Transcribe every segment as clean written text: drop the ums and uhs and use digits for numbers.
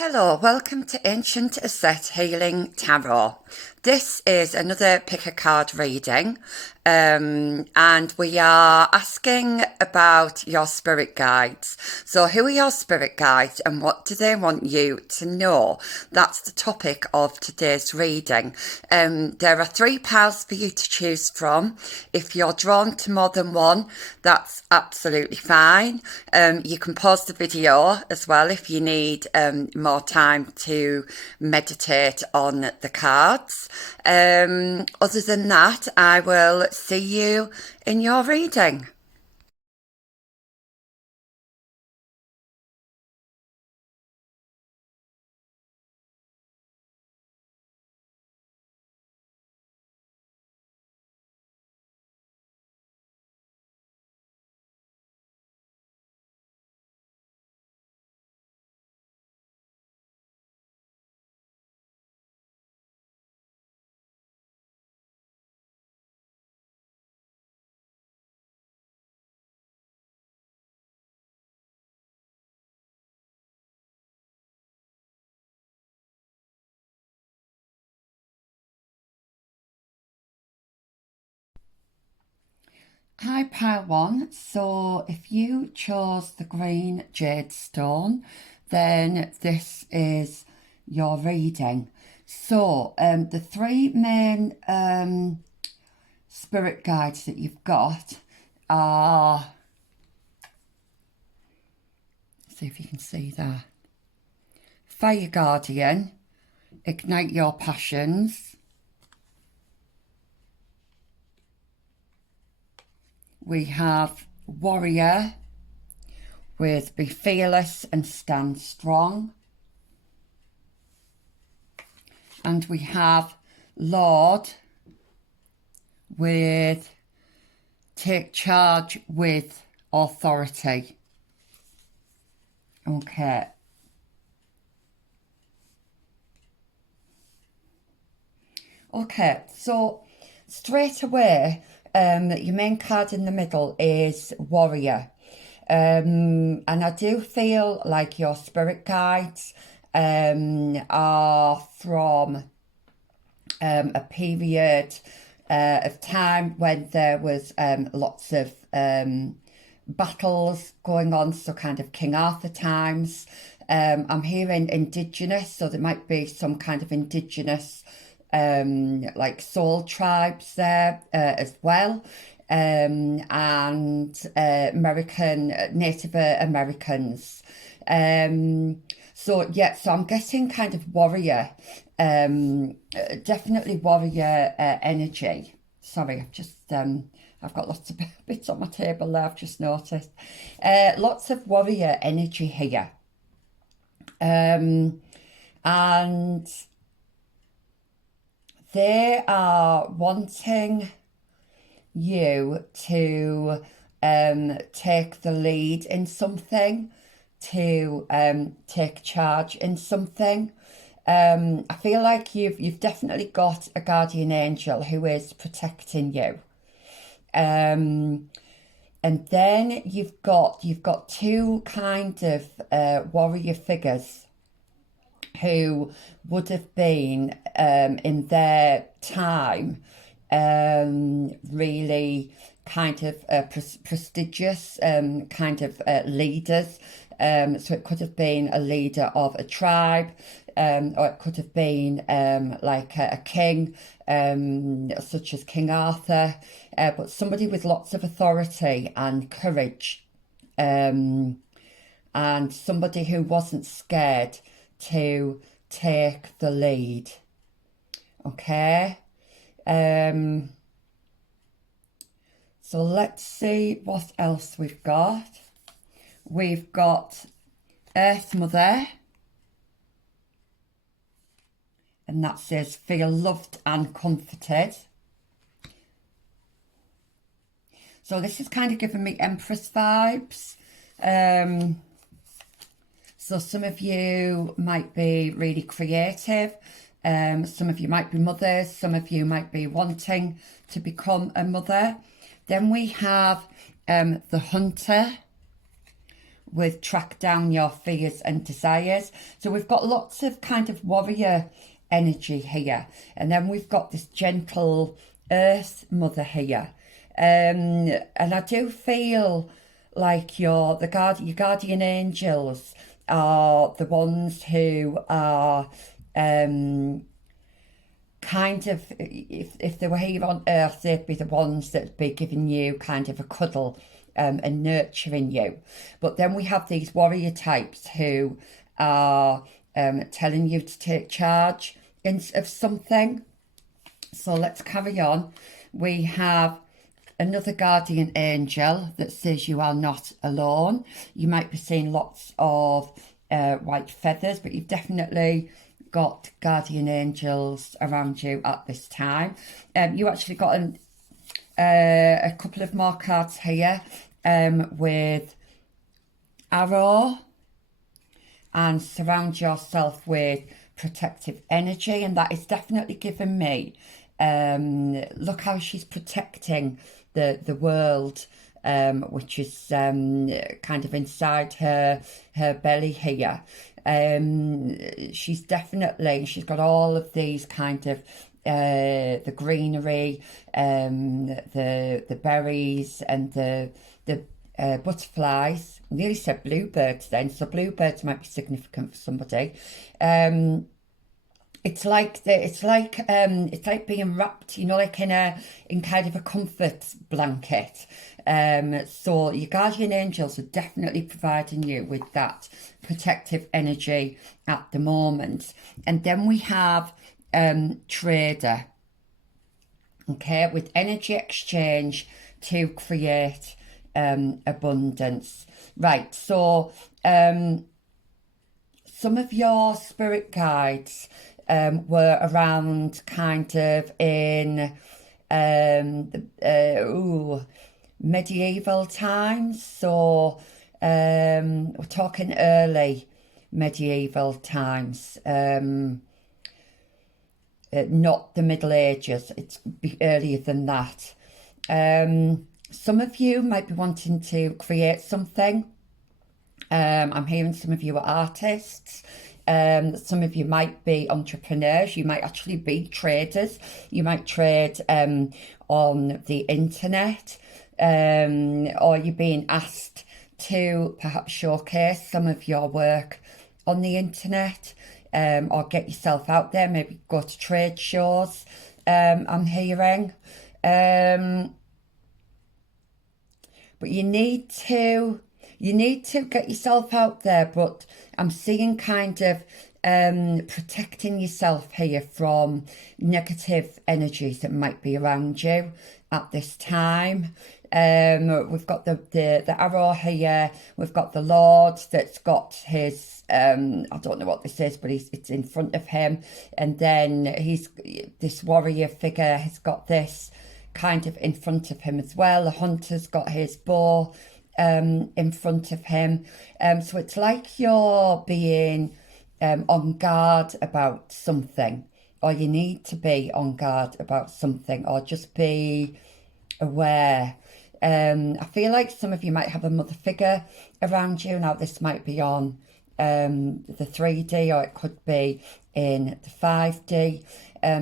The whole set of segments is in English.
Hello, welcome to Ancient Asset Healing Tarot. This is another pick a card reading, and we are asking about your spirit guides. So who are your spirit guides and what do they want you to know? That's the topic of today's reading. There are 3 piles for you to choose from. If you're drawn to more than one, that's absolutely fine. You can pause the video as well if you need more time to meditate on the cards. Other than that, I will see you in your reading. Hi, pile 1. So if you chose the green jade stone, then this is your reading. So the 3 main spirit guides that you've got are, see if you can see that, Fire Guardian, Ignite Your Passions, we have Warrior with Be Fearless and Stand Strong, and we have Lord with Take Charge with Authority. Okay. Okay, so straight away, your main card in the middle is Warrior. And I do feel like your spirit guides are from a period of time when there was lots of battles going on, so kind of King Arthur times. I'm hearing indigenous, so there might be some kind of indigenous like soul tribes there as well, and Native Americans. So yeah, so I'm getting kind of warrior, definitely warrior energy. Sorry, I've got lots of bits on my table there, I've just noticed. Lots of warrior energy here. And they are wanting you to take the lead in something, to take charge in something. I feel like you've definitely got a guardian angel who is protecting you. And then you've got 2 kind of warrior figures who would have been in their time really kind of prestigious kind of leaders. So it could have been a leader of a tribe, or it could have been like a king, such as King Arthur, but somebody with lots of authority and courage, and somebody who wasn't scared to take the lead. Okay. So let's see what else we've got. We've got Earth Mother, and that says feel loved and comforted. So this is kind of giving me Empress vibes. So some of you might be really creative. Some of you might be mothers. Some of you might be wanting to become a mother. Then we have the Hunter with track down your fears and desires. So we've got lots of kind of warrior energy here, and then we've got this gentle earth mother here, and I do feel like your guardian angels are the ones who are kind of, if they were here on earth, they'd be the ones that'd be giving you kind of a cuddle and nurturing you. But then we have these warrior types who are telling you to take charge of something. So let's carry on. We have another guardian angel that says you are not alone. You might be seeing lots of white feathers, but you've definitely got guardian angels around you at this time. You actually got a couple of more cards here with arrow and surround yourself with protective energy, and that is definitely given me. Look how she's protecting the world, which is kind of inside her belly here. She's got all of these kind of the greenery, the berries, and the butterflies. I nearly said bluebirds then, so bluebirds might be significant for somebody. It's like being wrapped, like in kind of a comfort blanket. So your guardian angels are definitely providing you with that protective energy at the moment. And then we have trader, okay, with energy exchange to create abundance. Right, so some of your spirit guides were around kind of in medieval times. So we're talking early medieval times, not the Middle Ages. It's earlier than that. Some of you might be wanting to create something. I'm hearing some of you are artists. Some of you might be entrepreneurs. You might actually be traders. You might trade on the internet, or you're being asked to perhaps showcase some of your work on the internet, or get yourself out there, maybe go to trade shows. I'm hearing. But you need to get yourself out there, but I'm seeing kind of protecting yourself here from negative energies that might be around you at this time. We've got the arrow here. We've got the Lord that's got his I don't know what this is, but it's in front of him, and then this warrior figure has got this kind of in front of him as well. The hunter's got his bow in front of him. So it's like you're being on guard about something, or you need to be on guard about something, or just be aware. I feel like some of you might have a mother figure around you. Now this might be on the 3D, or it could be in the 5D,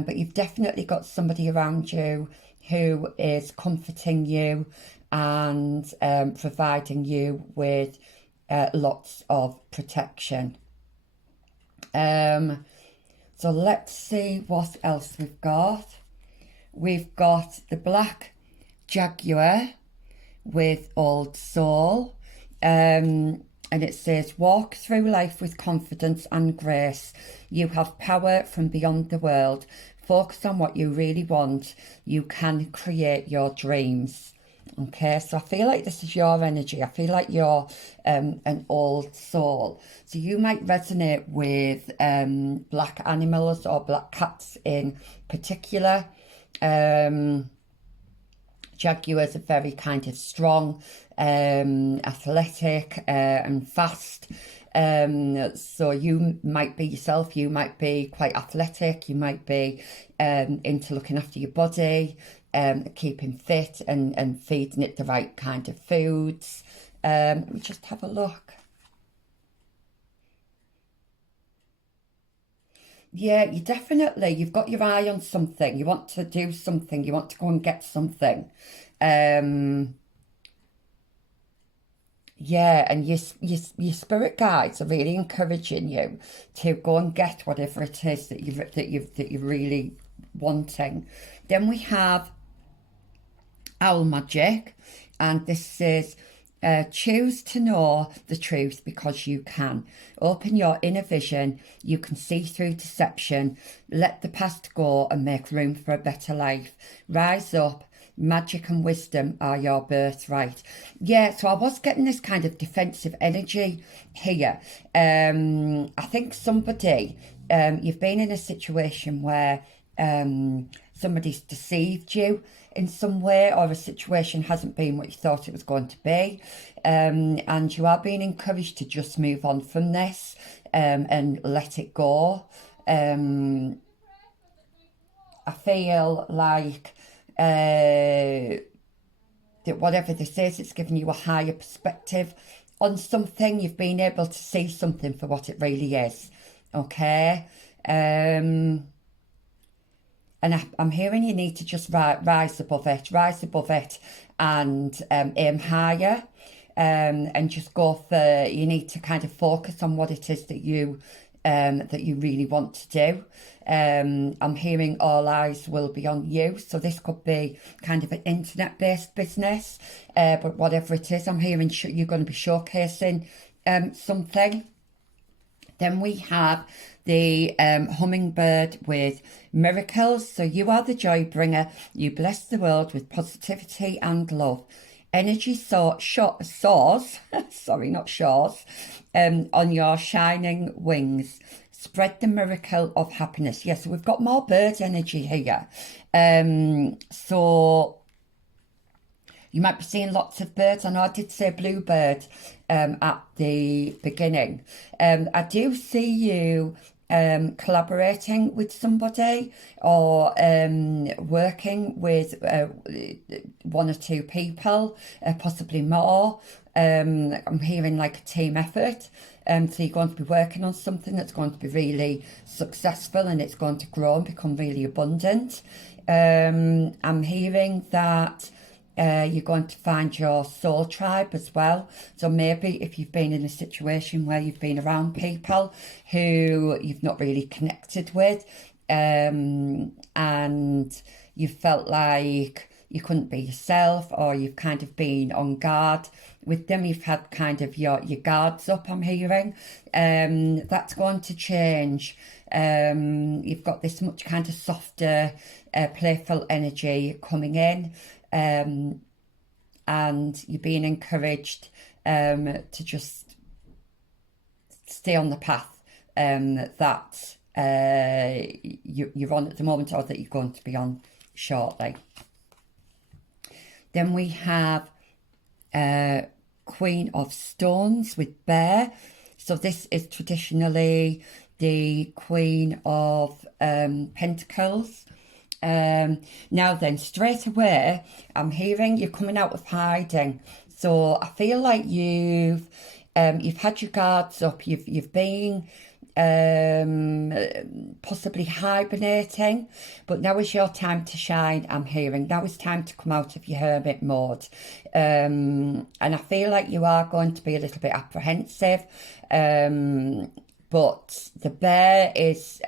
but you've definitely got somebody around you who is comforting you and providing you with lots of protection. So let's see what else we've got. We've got the black jaguar with old soul, and it says, walk through life with confidence and grace. You have power from beyond the world. Focus on what you really want. You can create your dreams. Okay, so I feel like this is your energy. I feel like you're an old soul. So you might resonate with black animals or black cats in particular. Jaguars are very kind of strong, athletic, and fast. So you might be yourself. You might be quite athletic. You might be into looking after your body, keeping fit, and feeding it the right kind of foods. Let me just have a look. Yeah, you've got your eye on something. You want to do something. You want to go and get something. Yeah, and your spirit guides are really encouraging you to go and get whatever it is that you're really wanting. Then we have owl magic, and this is choose to know the truth because you can. Open your inner vision. You can see through deception. Let the past go and make room for a better life. Rise up. Magic and wisdom are your birthright. Yeah, so I was getting this kind of defensive energy here. I think somebody, you've been in a situation where somebody's deceived you in some way, or a situation hasn't been what you thought it was going to be, and you are being encouraged to just move on from this and let it go. I feel like that whatever this is, it's giving you a higher perspective on something. You've been able to see something for what it really is. Okay. And I'm hearing you need to just rise above it and aim higher, and just go for, you need to kind of focus on what it is that you really want to do. I'm hearing all eyes will be on you. So this could be kind of an internet-based business, but whatever it is, I'm hearing you're going to be showcasing something. Then we have the hummingbird with miracles. So you are the joy bringer. You bless the world with positivity and love. Energy soars, sorry, not shores, on your shining wings. Spread the miracle of happiness. Yes, so we've got more bird energy here. So you might be seeing lots of birds. I know I did say bluebird at the beginning. I do see you collaborating with somebody, or working with one or two people, possibly more. I'm hearing like a team effort. So you're going to be working on something that's going to be really successful, and it's going to grow and become really abundant. I'm hearing that you're going to find your soul tribe as well. So maybe if you've been in a situation where you've been around people who you've not really connected with, and you felt like you couldn't be yourself, or you've kind of been on guard with them, you've had kind of your guards up, I'm hearing. That's going to change. You've got this much kind of softer, playful energy coming in. And you're being encouraged to just stay on the path that you're on at the moment, or that you're going to be on shortly. Then we have Queen of Stones with Bear. So this is traditionally the Queen of Pentacles. Now then, straight away, I'm hearing you're coming out of hiding. So I feel like you've had your guards up. You've been possibly hibernating, but now is your time to shine. I'm hearing now is time to come out of your hermit mode, and I feel like you are going to be a little bit apprehensive, but the bear is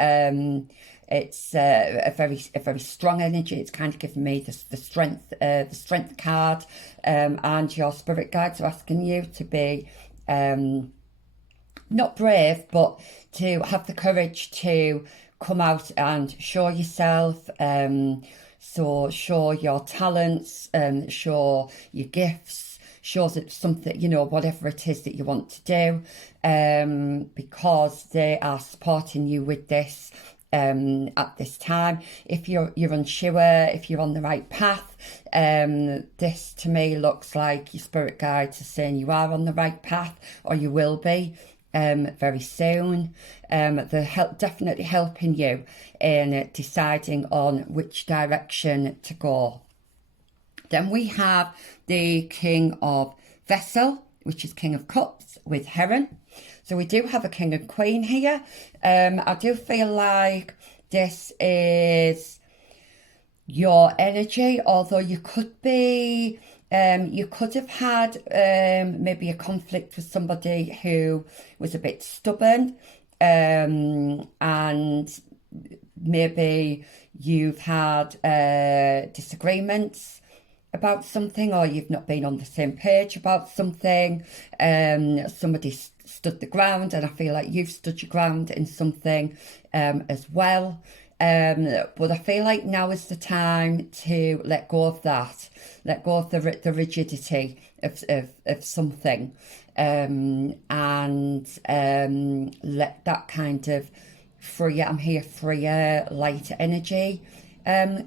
it's a very strong energy. It's kind of giving me the strength card, and your spirit guides are asking you to be not brave, but to have the courage to come out and show yourself. So show your talents, show your gifts, show something, whatever it is that you want to do, because they are supporting you with this. At this time, if you're unsure if you're on the right path, this to me looks like your spirit guides are saying you are on the right path, or you will be very soon. They're definitely helping you in deciding on which direction to go. Then we have the King of Vessel. which is King of Cups with Heron. So we do have a King and Queen here. I do feel like this is your energy, although you could be, you could have had maybe a conflict with somebody who was a bit stubborn, and maybe you've had disagreements about something, or you've not been on the same page about something. Somebody stood the ground, and I feel like you've stood your ground in something as well. But I feel like now is the time to let go of that, let go of the rigidity of something, and let that kind of freer, lighter energy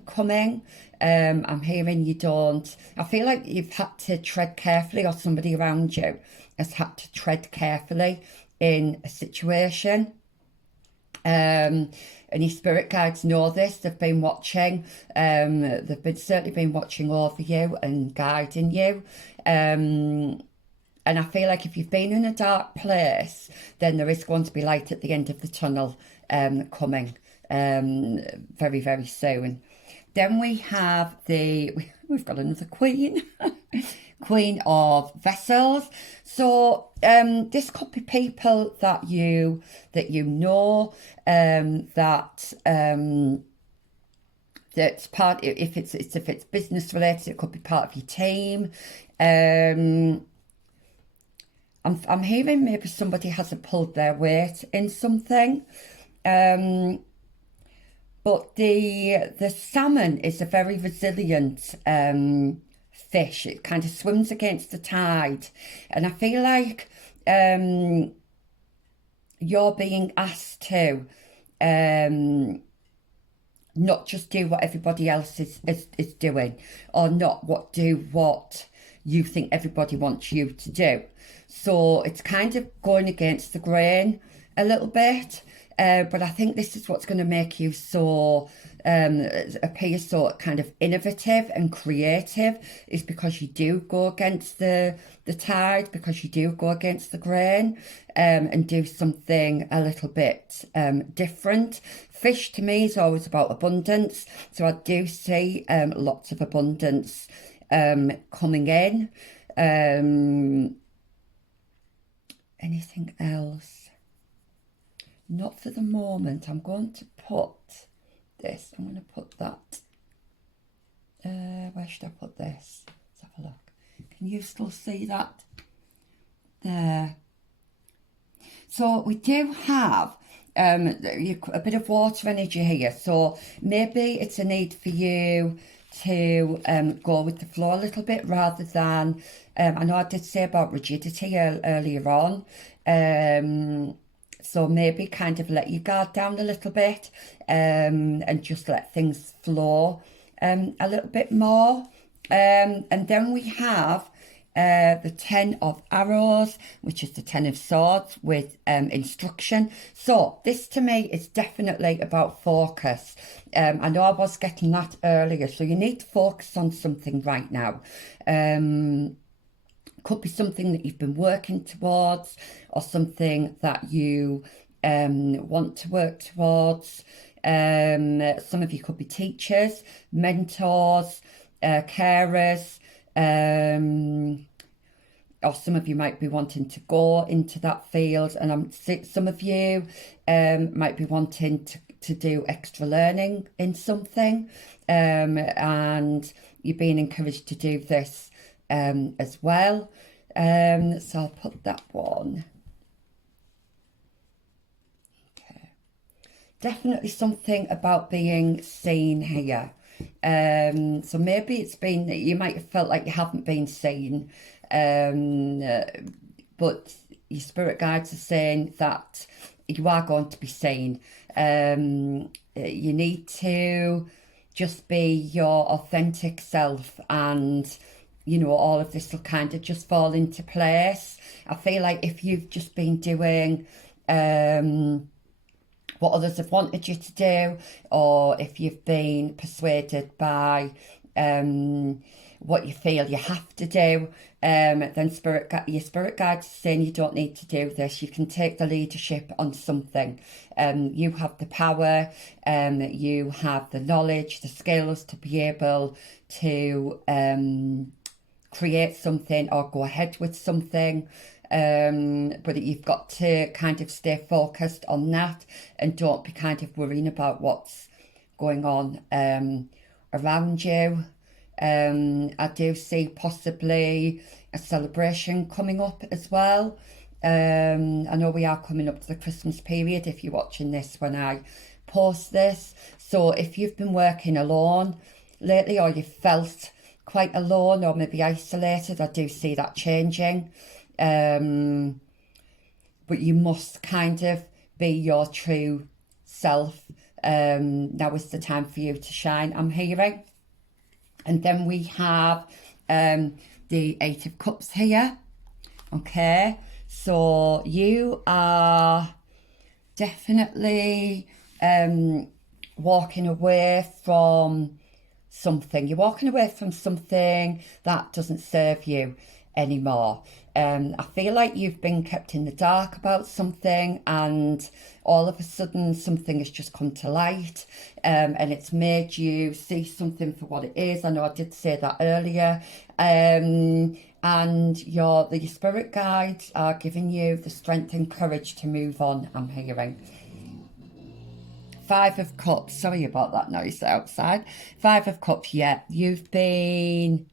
coming. I'm hearing you don't. I feel like you've had to tread carefully, or somebody around you has had to tread carefully in a situation. And your spirit guides know this. They've been watching. They've certainly been watching over you and guiding you. And I feel like if you've been in a dark place, then there is going to be light at the end of the tunnel coming very, very soon. Then we have we've got another Queen, Queen of Vessels. So this could be people that you know, that's part. If it's business related, it could be part of your team. I'm hearing maybe somebody hasn't pulled their weight in something. But the salmon is a very resilient fish. It kind of swims against the tide. And I feel like you're being asked to not just do what everybody else is doing, or not do what you think everybody wants you to do. So it's kind of going against the grain a little bit. But I think this is what's going to make you appear so kind of innovative and creative, is because you do go against the tide, because you do go against the grain, and do something a little bit different. Fish to me is always about abundance, so I do see lots of abundance coming in. Anything else? Not for the moment. I'm going to put this. I'm going to put that. Where should I put this? Let's have a look. Can you still see that? There. So we do have a bit of water energy here. So maybe it's a need for you to go with the flow a little bit, rather than, I know I did say about rigidity earlier on. So maybe kind of let your guard down a little bit, and just let things flow a little bit more. And then we have the 10 of Arrows, which is the 10 of Swords with instruction. So this to me is definitely about focus. I know I was getting that earlier. So you need to focus on something right now. Could be something that you've been working towards, or something that you want to work towards. Some of you could be teachers, mentors, carers, or some of you might be wanting to go into that field, and some of you might be wanting to do extra learning in something, and you're being encouraged to do this as well. So I'll put that one. Okay. Definitely something about being seen here. So maybe it's been, you might have felt like you haven't been seen, but your spirit guides are saying that you are going to be seen. You need to just be your authentic self, and you know, all of this will kind of just fall into place. I feel like if you've just been doing what others have wanted you to do, or if you've been persuaded by what you feel you have to do, then your spirit guides are saying you don't need to do this. You can take the leadership on something. You have the power, you have the knowledge, the skills to be able to create something or go ahead with something. But you've got to kind of stay focused on that and don't be kind of worrying about what's going on around you. I do see possibly a celebration coming up as well. I know we are coming up to the Christmas period if you're watching this when I post this. So if you've been working alone lately or you've felt quite alone or maybe isolated, I do see that changing. But you must kind of be your true self. Now is the time for you to shine, I'm hearing. And then we have the Eight of Cups here. Okay, so you are definitely walking away from something. You're walking away from something that doesn't serve you anymore. I feel like you've been kept in the dark about something and all of a sudden something has just come to light, and it's made you see something for what it is. I know I did say that earlier. And your spirit guides are giving you the strength and courage to move on, I'm hearing. Five of Cups, sorry about that noise outside. Five of Cups, you've been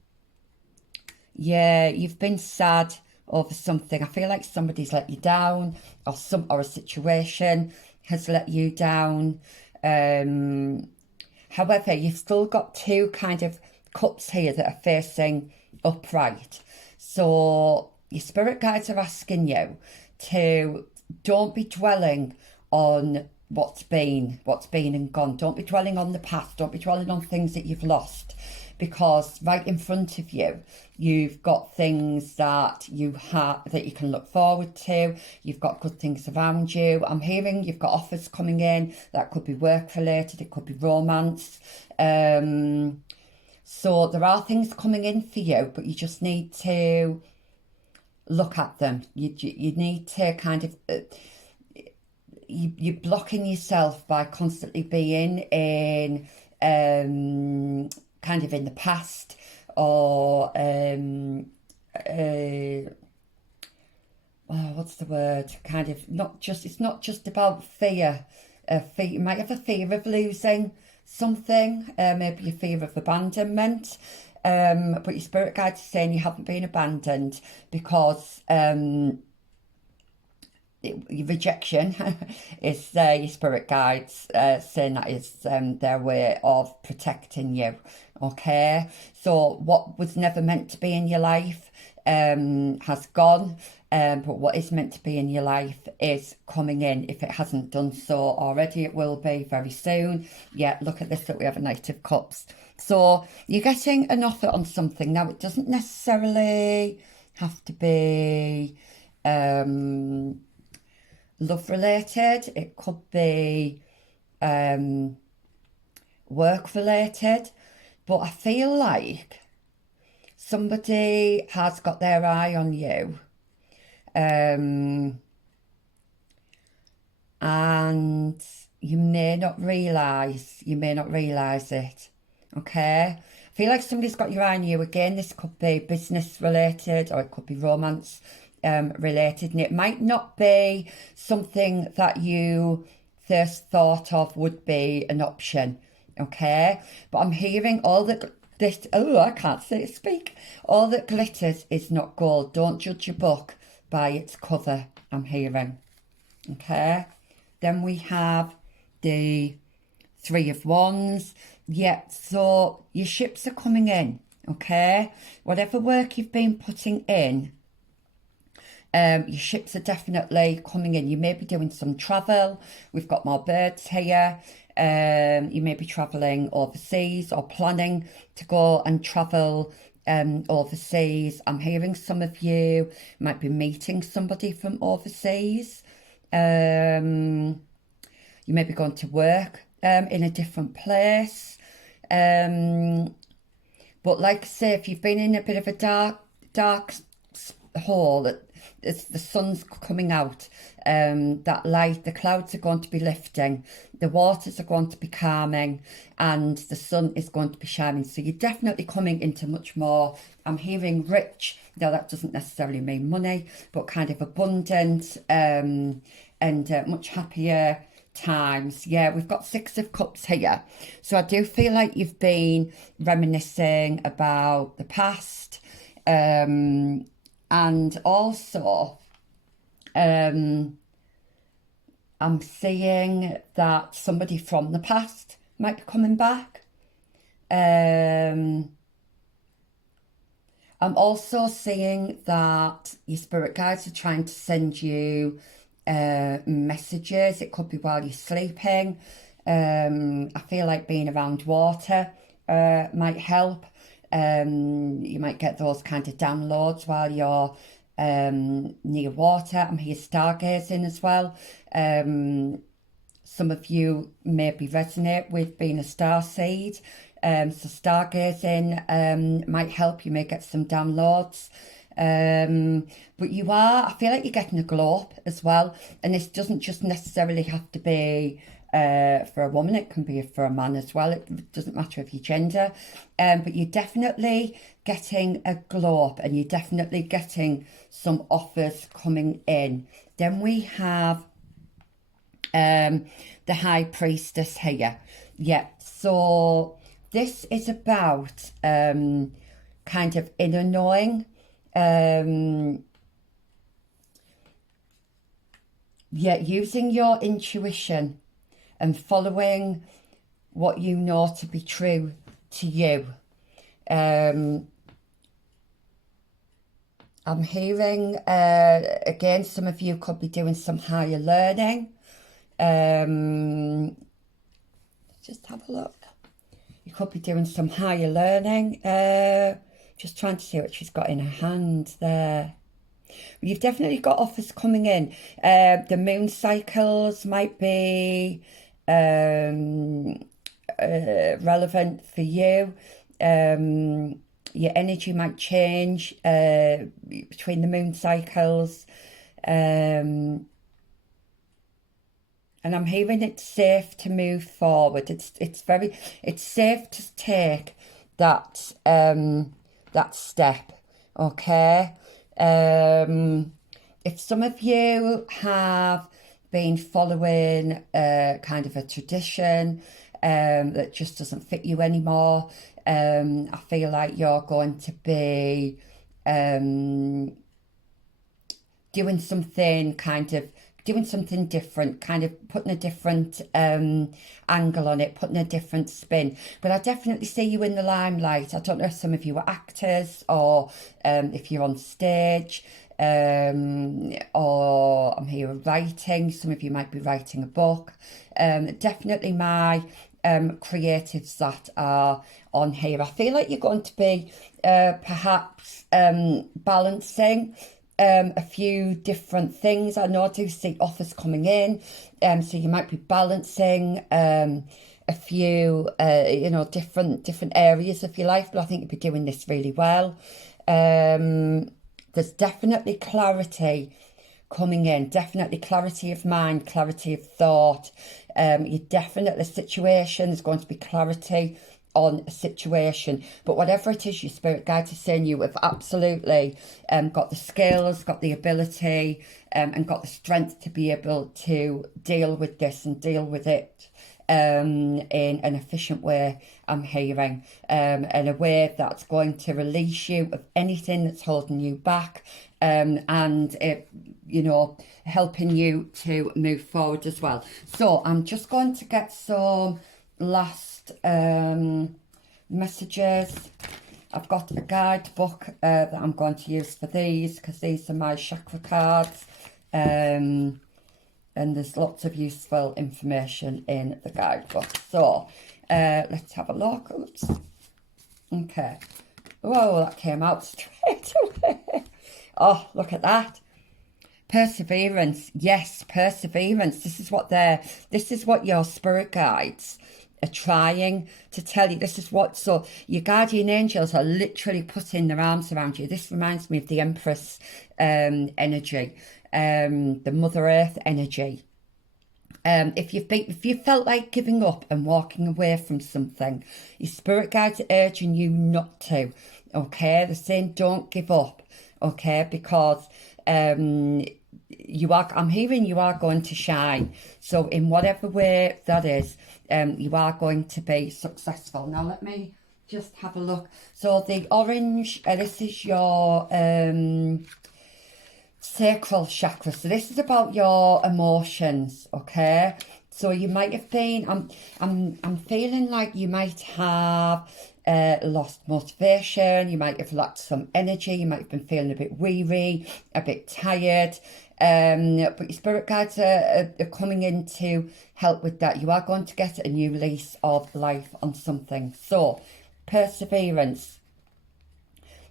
sad over something. I feel like somebody's let you down, or a situation has let you down. However, you've still got two kind of cups here that are facing upright. So your spirit guides are asking you to don't be dwelling on what's been and gone. Don't be dwelling on the past. Don't be dwelling on things that you've lost, because right in front of you, you've got things that you can look forward to. You've got good things around you. I'm hearing you've got offers coming in. That could be work related. It could be romance. So there are things coming in for you, but you just need to look at them. You need to kind of... You're blocking yourself by constantly being in kind of in the past, or what's the word? Kind of it's not just about fear. You might have a fear of losing something, maybe a fear of abandonment. But your spirit guide is saying you haven't been abandoned, because your rejection is your spirit guides saying that is their way of protecting you. Okay, so what was never meant to be in your life has gone, but what is meant to be in your life is coming in. If it hasn't done so already, it will be very soon. Look at this, that we have a Knight of Cups. So you're getting an offer on something. Now, it doesn't necessarily have to be love related. It could be work related, but I feel like somebody has got their eye on you, and you may not realise it. Okay, I feel like somebody's got your eye on you. Again, this could be business related, or it could be romance related, and it might not be something that you first thought of would be an option. Okay, but I'm hearing all that this. Oh, I can't speak. All that glitters is not gold. Don't judge a book by its cover, I'm hearing. Okay, then we have the Three of Wands. So your ships are coming in. Okay, whatever work you've been putting in, your ships are definitely coming in. You may be doing some travel. We've got more birds here. You may be travelling overseas or planning to go and travel overseas. I'm hearing some of you might be meeting somebody from overseas. You may be going to work in a different place. But like I say, if you've been in a bit of a dark hole, that it's the sun's coming out, that light, the clouds are going to be lifting, the waters are going to be calming, and the sun is going to be shining. So you're definitely coming into much more, I'm hearing rich, now that doesn't necessarily mean money, but kind of abundant, and much happier times. Yeah, we've got Six of Cups here. So I do feel like you've been reminiscing about the past, and also I'm seeing that somebody from the past might be coming back. I'm also seeing that your spirit guides are trying to send you messages. It could be while you're sleeping. I feel like being around water might help. You might get those kind of downloads while you're near water. I'm here stargazing as well. Some of you maybe resonate with being a starseed. So stargazing might help. You may get some downloads. But I feel like you're getting a glow up as well. And this doesn't just necessarily have to be for a woman, it can be for a man as well. It doesn't matter of your gender. But you're definitely getting a glow up, and you're definitely getting some offers coming in. Then we have the High Priestess here. Yeah, so this is about kind of inner knowing. Yeah, using your intuition and following what you know to be true to you. I'm hearing, again, some of you could be doing some higher learning. Just have a look. You could be doing some higher learning. Just trying to see what she's got in her hand there. You've definitely got offers coming in. The moon cycles might be relevant for you. Your energy might change between the moon cycles. And I'm hearing it's safe to move forward. It's safe to take that that step. Okay. If some of you have been following kind of a tradition that just doesn't fit you anymore, I feel like you're going to be doing something different, kind of putting a different angle on it, putting a different spin. But I definitely see you in the limelight. I don't know if some of you are actors, or if you're on stage, or I'm here writing. Some of you might be writing a book. Definitely my creatives that are on here. I feel like you're going to be perhaps balancing a few different things. I know I do see offers coming in, so you might be balancing a few different areas of your life, but I think you'll be doing this really well. There's definitely clarity coming in, definitely clarity of mind, clarity of thought. You definitely, situation, there's going to be clarity on a situation, but whatever it is your spirit guides are saying, you have absolutely got the skills, got the ability, and got the strength to be able to deal with this and deal with it in an efficient way. I'm hearing in a way that's going to release you of anything that's holding you back, and it, helping you to move forward as well. So I'm just going to get some last messages. I've got a guidebook that I'm going to use for these, because these are my chakra cards, and there's lots of useful information in the guidebook. So let's have a look. Oops. Okay. Whoa, that came out straight away. Oh, look at that. Perseverance. Yes, perseverance. This is what your spirit guides are trying to tell you this is what. So your guardian angels are literally putting their arms around you. This reminds me of the Empress energy, the Mother Earth energy. If you felt like giving up and walking away from something, your spirit guides are urging you not to. Okay, they're saying don't give up. Okay, because I'm hearing you are going to shine. So in whatever way that is, you are going to be successful. Now let me just have a look. So the orange, this is your sacral chakra. So this is about your emotions, okay? So you might have been, I'm feeling like you might have lost motivation, you might have lacked some energy, you might have been feeling a bit weary, a bit tired, but your spirit guides are coming in to help with that. You are going to get a new lease of life on something. So, perseverance.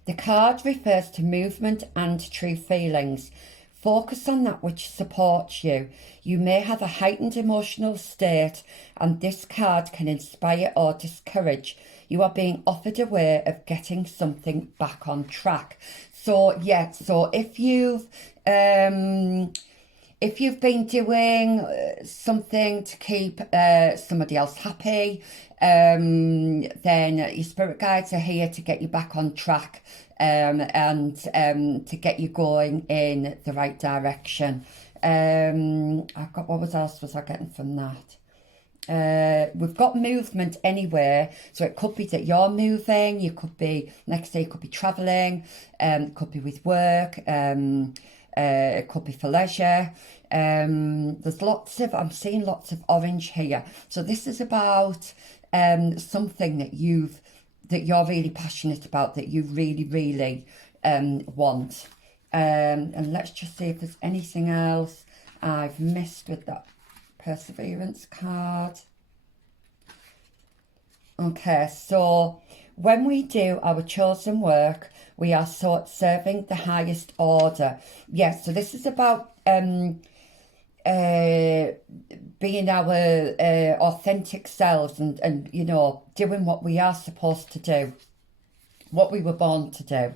The card refers to movement and true feelings. Focus on that which supports you. You may have a heightened emotional state, and this card can inspire or discourage. You are being offered a way of getting something back on track. So, yeah, so if you've been doing something to keep somebody else happy, then your spirit guides are here to get you back on track and to get you going in the right direction. What else was I getting from that? We've got movement anywhere, so it could be that you're moving, you could be, next day you could be travelling, it could be with work, it could be for leisure. There's I'm seeing lots of orange here. So this is about something that you're really passionate about, that you really, really want. And let's just see if there's anything else I've missed with that perseverance card. Okay, so when we do our chosen work, we are serving the highest order. Yes, so this is about being our authentic selves and you know, doing what we are supposed to do, what we were born to do.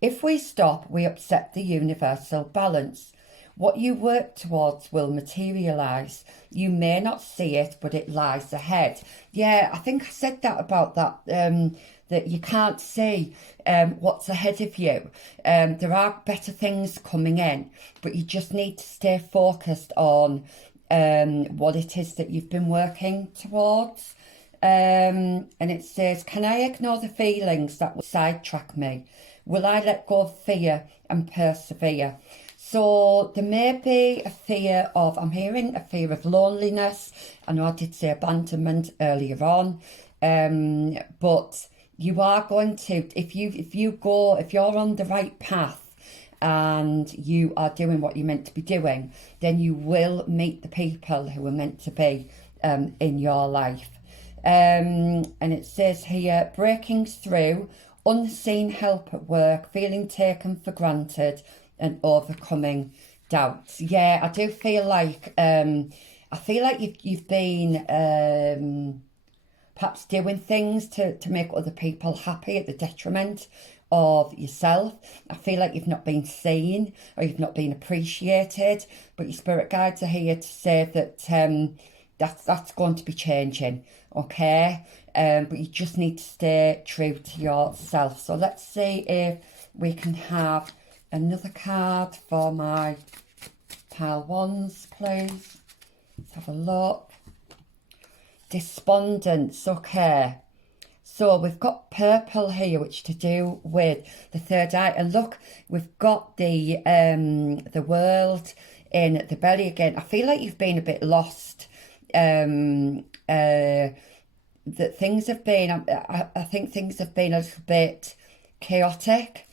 If we stop, we upset the universal balance. What you work towards will materialise. You may not see it, but it lies ahead. Yeah, I think I said that about that, that you can't see what's ahead of you. There are better things coming in, but you just need to stay focused on what it is that you've been working towards. And it says, can I ignore the feelings that will sidetrack me? Will I let go of fear and persevere? So there may be a fear of, I'm hearing a fear of loneliness. I know I did say abandonment earlier on, but you are going to, if you're on the right path and you are doing what you're meant to be doing, then you will meet the people who are meant to be in your life. And it says here, breaking through, unseen help at work, feeling taken for granted, and overcoming doubts. Yeah, I do feel like you've been perhaps doing things to make other people happy at the detriment of yourself. I feel like you've not been seen or you've not been appreciated, but your spirit guides are here to say that that's going to be changing, okay? But you just need to stay true to yourself. So let's see if we can have another card for my pile ones, please. Let's have a look. Despondence, okay. So we've got purple here, which to do with the third eye. And look, we've got the world in the belly again. I feel like you've been a bit lost. That things have been, I think things have been a little bit chaotic.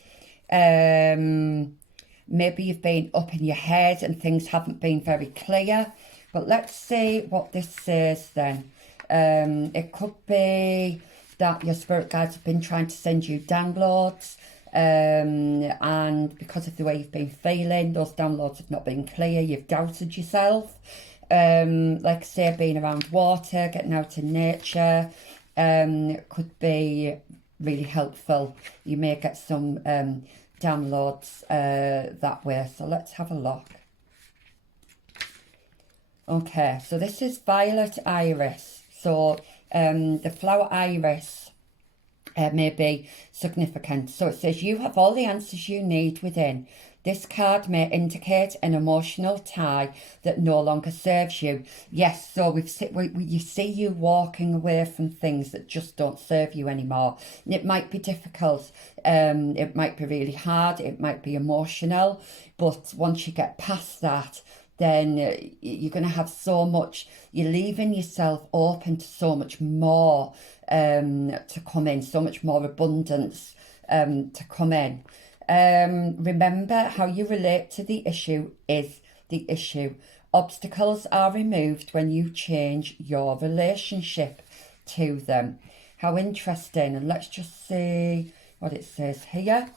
Maybe you've been up in your head and things haven't been very clear. But let's see what this says then. It could be that your spirit guides have been trying to send you downloads, and because of the way you've been feeling, those downloads have not been clear. You've doubted yourself. Like I say, being around water, getting out in nature, could be really helpful. You may get some downloads that way. So let's have a look. Okay, so this is violet iris. So the flower iris may be significant. So it says you have all the answers you need within. This card may indicate an emotional tie that no longer serves you. Yes, so you see you walking away from things that just don't serve you anymore. And it might be difficult. It might be really hard. It might be emotional. But once you get past that, then you're going to have so much, you're leaving yourself open to so much more to come in, so much more abundance to come in. Remember, how you relate to the issue is the issue. Obstacles are removed when you change your relationship to them. How interesting. And let's just see what it says here.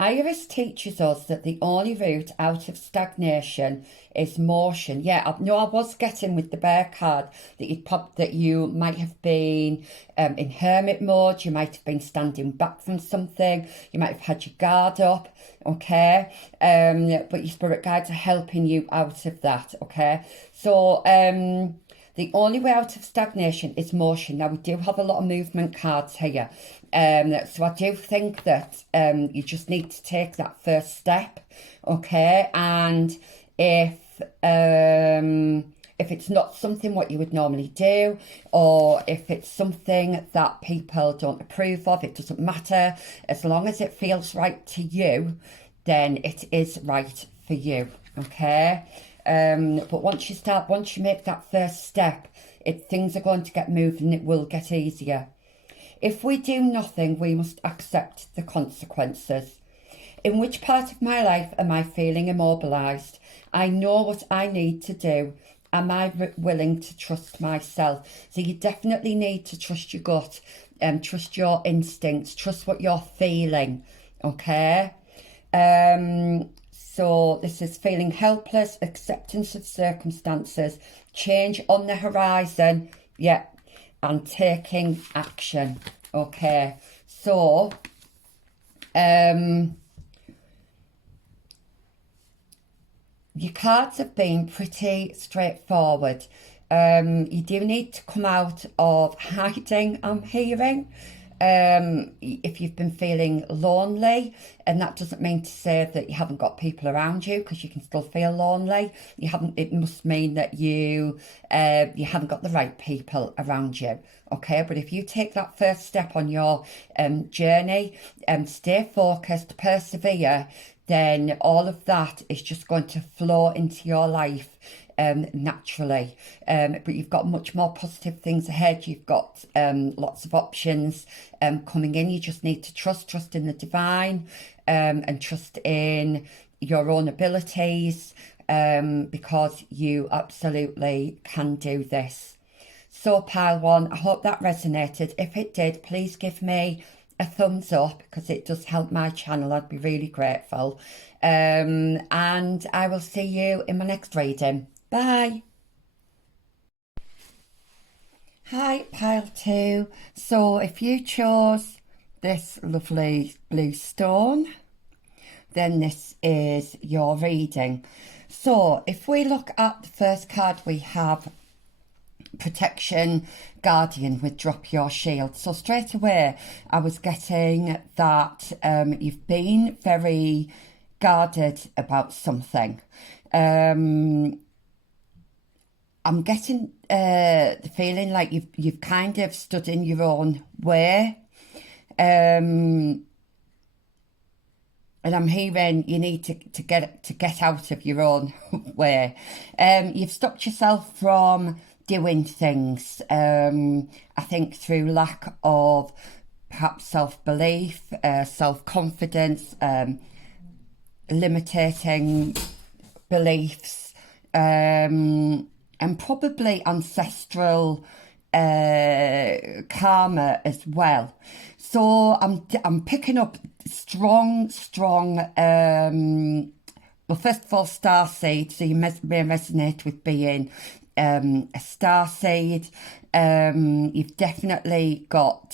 Iris teaches us that the only route out of stagnation is motion. Yeah, I was getting with the bear card that you might have been in hermit mode. You might have been standing back from something. You might have had your guard up, okay? But your spirit guides are helping you out of that, okay? So the only way out of stagnation is motion. Now, we do have a lot of movement cards here. So I do think that you just need to take that first step, okay? And if it's not something what you would normally do, or if it's something that people don't approve of, it doesn't matter. As long as it feels right to you, then it is right for you, okay? But once you make that first step, things are going to get moved and it will get easier. If we do nothing, we must accept the consequences. In which part of my life am I feeling immobilised? I know what I need to do. Am I willing to trust myself? So you definitely need to trust your gut, trust your instincts, trust what you're feeling, okay? So this is feeling helpless, acceptance of circumstances, change on the horizon, yeah, and taking action, okay? So, your cards have been pretty straightforward. You do need to come out of hiding, I'm hearing. If you've been feeling lonely, and that doesn't mean to say that you haven't got people around you, because you can still feel lonely. It must mean that you haven't got the right people around you, okay? But if you take that first step on your journey, stay focused, persevere, then all of that is just going to flow into your life naturally. But you've got much more positive things ahead. You've got lots of options coming in. You just need to trust in the divine, and trust in your own abilities, because you absolutely can do this. So pile one, I hope that resonated. If it did, please give me a thumbs up, because it does help my channel. I'd be really grateful. And I will see you in my next reading. Bye. Hi, pile two. So if you chose this lovely blue stone, then this is your reading. So if we look at the first card, we have protection, guardian with drop your shield. So straight away I was getting that you've been very guarded about something. I'm getting the feeling like you've kind of stood in your own way, and I'm hearing you need to get out of your own way. You've stopped yourself from doing things, I think through lack of perhaps self-belief, self-confidence, limiting beliefs, and probably ancestral karma as well. So I'm picking up strong well, first of all, starseed, so you may resonate with being a starseed. You've definitely got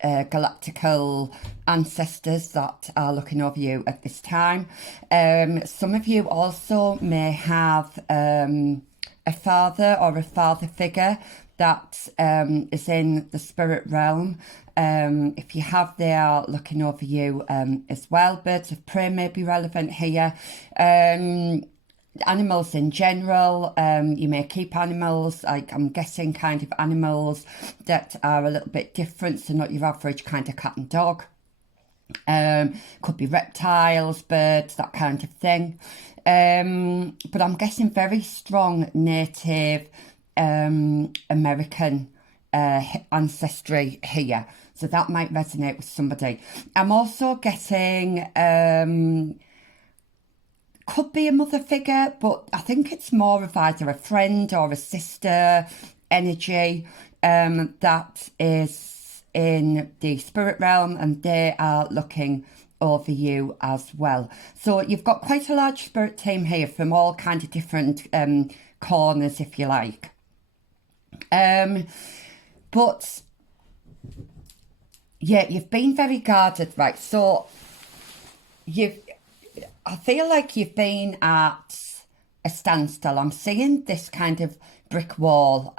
galactical ancestors that are looking over you at this time. Some of you also may have a father or a father figure that is in the spirit realm. If you have, they are looking over you as well. Birds of prey may be relevant here. Animals in general, you may keep animals, like I'm guessing kind of animals that are a little bit different, so not your average kind of cat and dog. Could be reptiles, birds, that kind of thing. But I'm guessing very strong Native American ancestry here, so that might resonate with somebody. I'm also getting could be a mother figure, but I think it's more of either a friend or a sister energy that is in the spirit realm, and they are looking over you as well. So you've got quite a large spirit team here from all kind of different corners, if you like. But yeah, you've been very guarded, right? So I feel like you've been at a standstill. I'm seeing this kind of brick wall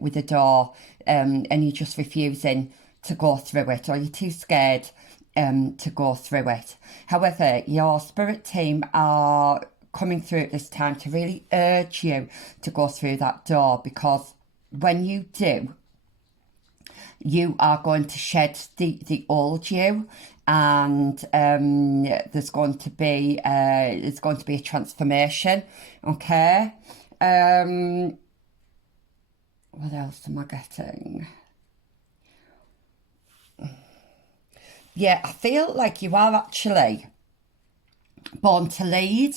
with a door, and you're just refusing to go through it, or you're too scared to go through it. However, your spirit team are coming through at this time to really urge you to go through that door, because when you do, you are going to shed the old you, and there's going to be a transformation. Okay. What else am I getting? Yeah, I feel like you are actually born to lead.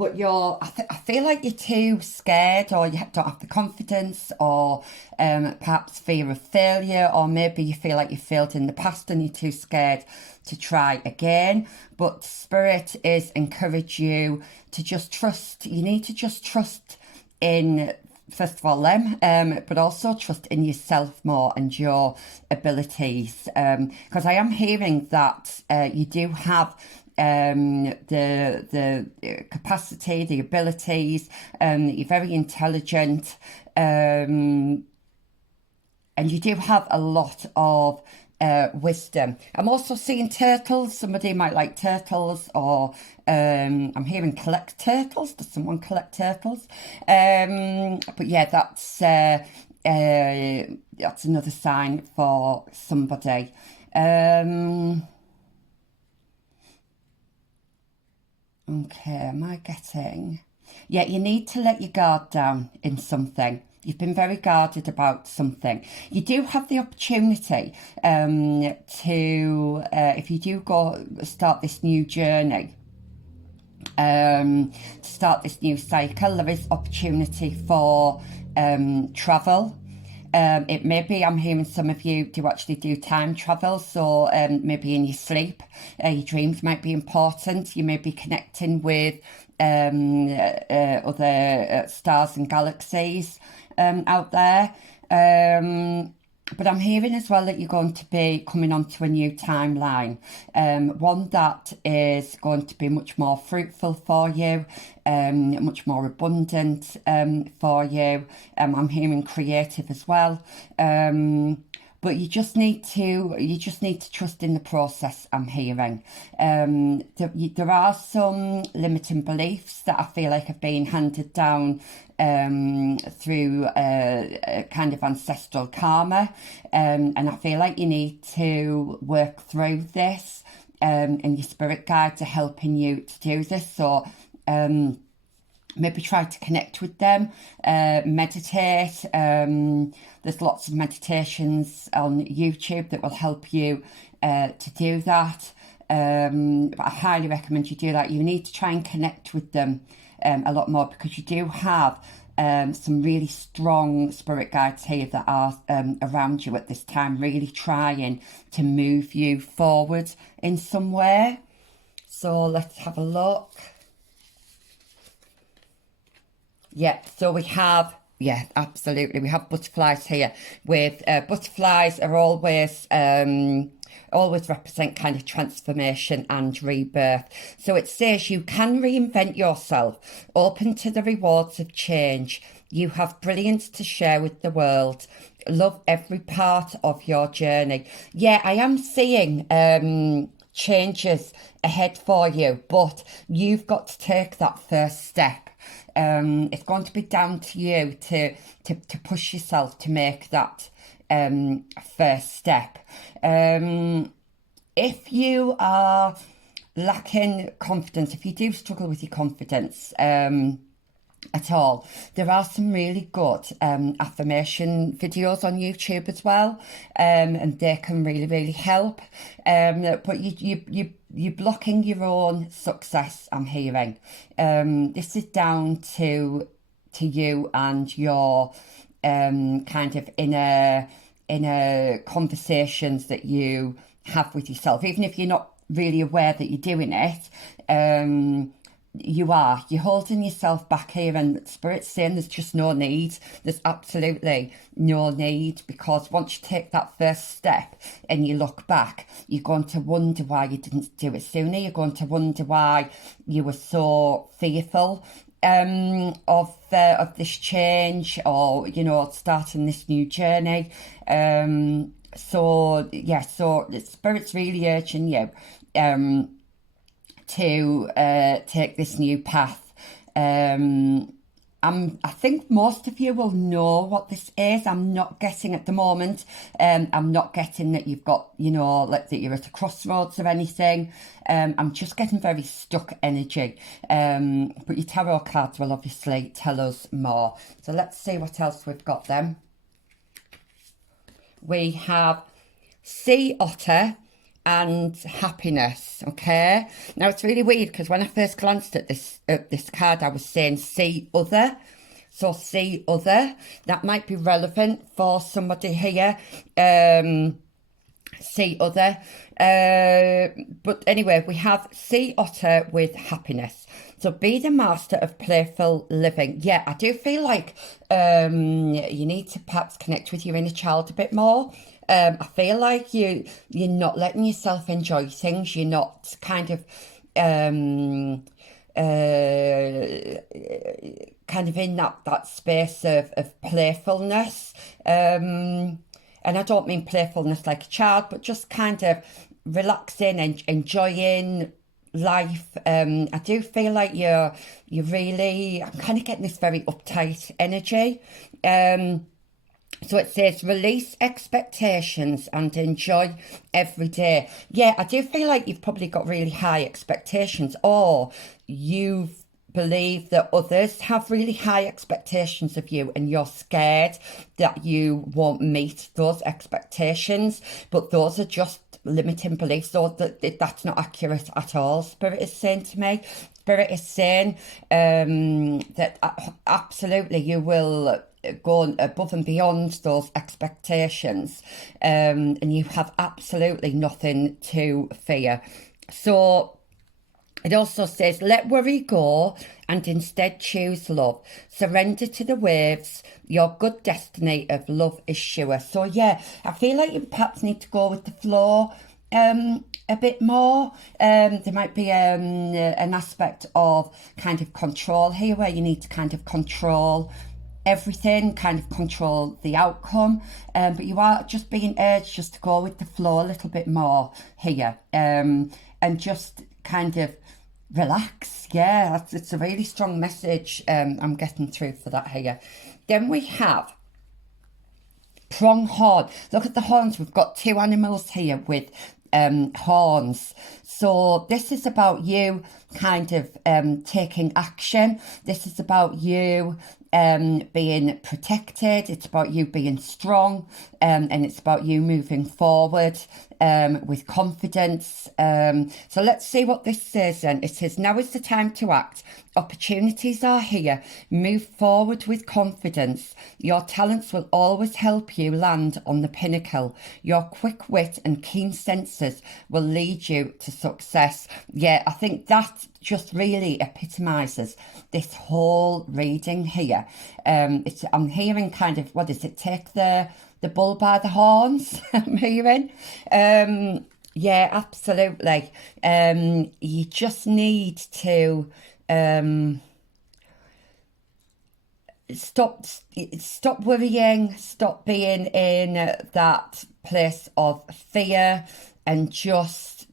But I feel like you're too scared, or you don't have the confidence, or perhaps fear of failure, or maybe you feel like you failed in the past and you're too scared to try again. But Spirit is encourage you to just trust. You need to just trust in, first of all, them, but also trust in yourself more and your abilities. Because I am hearing that you do have the capacity, the abilities, you're very intelligent, and you do have a lot of wisdom. I'm also seeing turtles. Somebody might like turtles, or I'm hearing collect turtles. Does someone collect turtles? But yeah, that's another sign for somebody. Okay, am I getting... Yeah, you need to let your guard down in something. You've been very guarded about something. You do have the opportunity to, if you do go start this new journey, to start this new cycle, there is opportunity for travel. It may be, I'm hearing some of you do actually do time travel, so maybe in your sleep, your dreams might be important. You may be connecting with other stars and galaxies out there. But I'm hearing as well that you're going to be coming onto a new timeline, one that is going to be much more fruitful for you, much more abundant for you. I'm hearing creative as well. But you just need to trust in the process, I'm hearing. There are some limiting beliefs that I feel like have been handed down through a kind of ancestral karma, and I feel like you need to work through this, and your spirit guides are helping you to do this. So maybe try to connect with them, meditate. There's lots of meditations on YouTube that will help you to do that. But I highly recommend you do that. You need to try and connect with them a lot more, because you do have some really strong spirit guides here that are around you at this time, really trying to move you forward in some way. So let's have a look. Yeah, so we have, yeah, absolutely. We have butterflies here with butterflies are always represent kind of transformation and rebirth. So it says you can reinvent yourself, open to the rewards of change. You have brilliance to share with the world. Love every part of your journey. Yeah, I am seeing changes ahead for you, but you've got to take that first step. It's going to be down to you to push yourself to make that first step. If you are lacking confidence, if you do struggle with your confidence at all, there are some really good affirmation videos on YouTube as well, and they can really help. But you're blocking your own success, I'm hearing. This is down to you and your kind of inner conversations that you have with yourself, even if you're not really aware that you're doing it. You're holding yourself back here, and Spirit's saying there's just no need. There's absolutely no need, because once you take that first step and you look back, you're going to wonder why you didn't do it sooner. You're going to wonder why you were so fearful of this change, or starting this new journey. So the Spirit's really urging you to take this new path. I think most of you will know what this is. I'm not getting at the moment. I'm not getting that you've got, like that you're at a crossroads or anything. I'm just getting very stuck energy. But your tarot cards will obviously tell us more. So let's see what else we've got then. We have sea otter and happiness. Okay, now it's really weird because when I first glanced at this card, I was saying see other. So see other, that might be relevant for somebody here. See other, but anyway, we have sea otter with happiness. So be the master of playful living. Yeah, I do feel like you need to perhaps connect with your inner child a bit more. I feel like you're not letting yourself enjoy things. You're not kind of in that space of playfulness. And I don't mean playfulness like a child, but just kind of relaxing and enjoying life. I do feel like you're really, I'm kind of getting this very uptight energy. So it says release expectations and enjoy every day. Yeah, I do feel like you've probably got really high expectations, or you believe that others have really high expectations of you and you're scared that you won't meet those expectations. But those are just limiting beliefs, so that's not accurate at all. Spirit is saying to me, Spirit is saying that absolutely you will go above and beyond those expectations, and you have absolutely nothing to fear. So it also says, let worry go and instead choose love. Surrender to the waves. Your good destiny of love is sure. So yeah, I feel like you perhaps need to go with the flow a bit more. There might be an aspect of kind of control here, where you need to kind of control everything, kind of control the outcome, but you are just being urged just to go with the flow a little bit more here, and just kind of relax. Yeah, it's a really strong message I'm getting through for that here. Then we have pronghorn. Look at the horns. We've got two animals here with horns. So this is about you kind of taking action. This is about you being protected. It's about you being strong, and it's about you moving forward with confidence. So let's see what this says then. It says, now is the time to act. Opportunities are here. Move forward with confidence. Your talents will always help you land on the pinnacle. Your quick wit and keen senses will lead you to success. Yeah, I think that just really epitomises this whole reading here. I'm hearing kind of, what is it, take the bull by the horns, I'm hearing. Yeah, absolutely. You just need to stop worrying, stop being in that place of fear, and just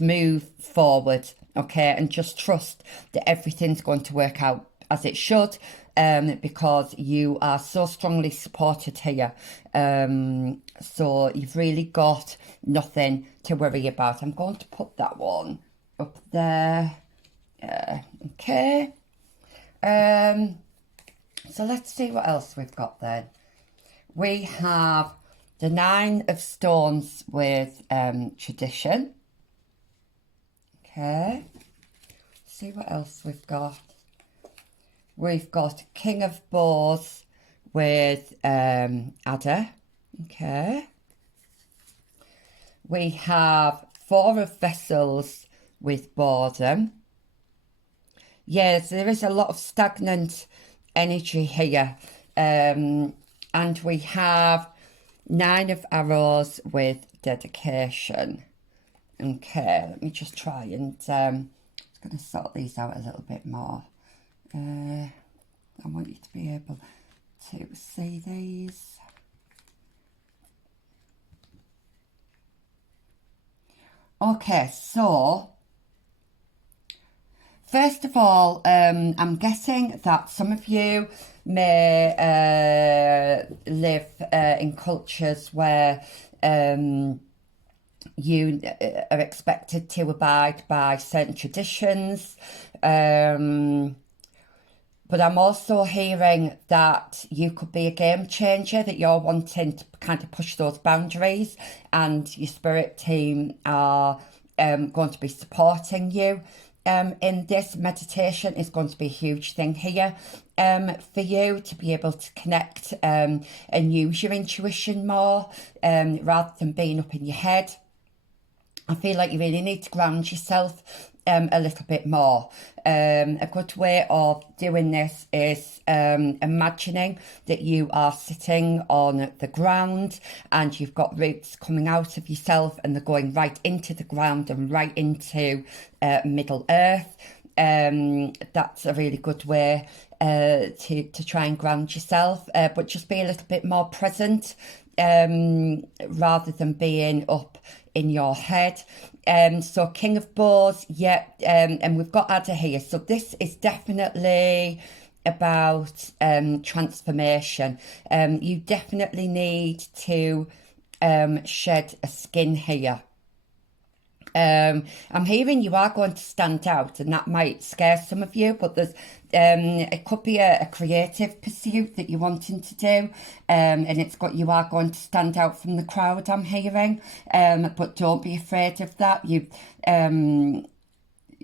move forward, okay, and just trust that everything's going to work out as it should, because you are so strongly supported here. So you've really got nothing to worry about. I'm going to put that one up there. Okay. So let's see what else we've got then. We have the Nine of Stones with tradition. Okay. See what else we've got. We've got King of Bows with adder. Okay. We have Four of Vessels with boredom. Yes, there is a lot of stagnant energy here. And we have Nine of Arrows with dedication. Okay, let me just try and I'm going to sort these out a little bit more. I want you to be able to see these. Okay, so first of all, I'm guessing that some of you may live in cultures where you are expected to abide by certain traditions. But I'm also hearing that you could be a game changer, that you're wanting to kind of push those boundaries, and your spirit team are going to be supporting you. In this meditation is going to be a huge thing here for you to be able to connect and use your intuition more rather than being up in your head. I feel like you really need to ground yourself a little bit more. A good way of doing this is imagining that you are sitting on the ground and you've got roots coming out of yourself and they're going right into the ground and right into Middle Earth. That's a really good way to try and ground yourself, but just be a little bit more present rather than being up in your head. So King of Bows, yeah, and we've got Adder here. So this is definitely about transformation. You definitely need to shed a skin here. I'm hearing you are going to stand out, and that might scare some of you, but there's it could be a creative pursuit that you're wanting to do, and you are going to stand out from the crowd, I'm hearing, but don't be afraid of that.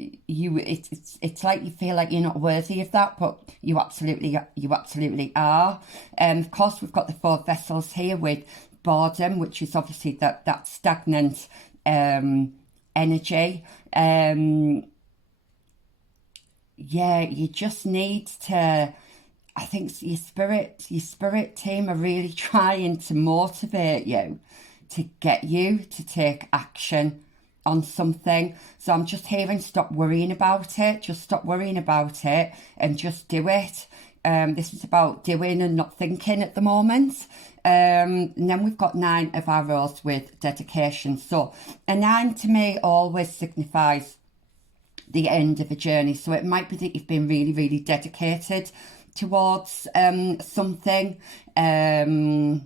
It's like you feel like you're not worthy of that, but you absolutely are. Of course, we've got the Four Vessels here with boredom, which is obviously that stagnant energy. Yeah, you just need to, I think your spirit team are really trying to motivate you to get you to take action on something. So I'm just hearing, stop worrying about it, just stop worrying about it and just do it. This is about doing and not thinking at the moment. And then we've got Nine of Arrows with dedication. So a 9 to me always signifies the end of a journey. So it might be that you've been really, really dedicated towards something. It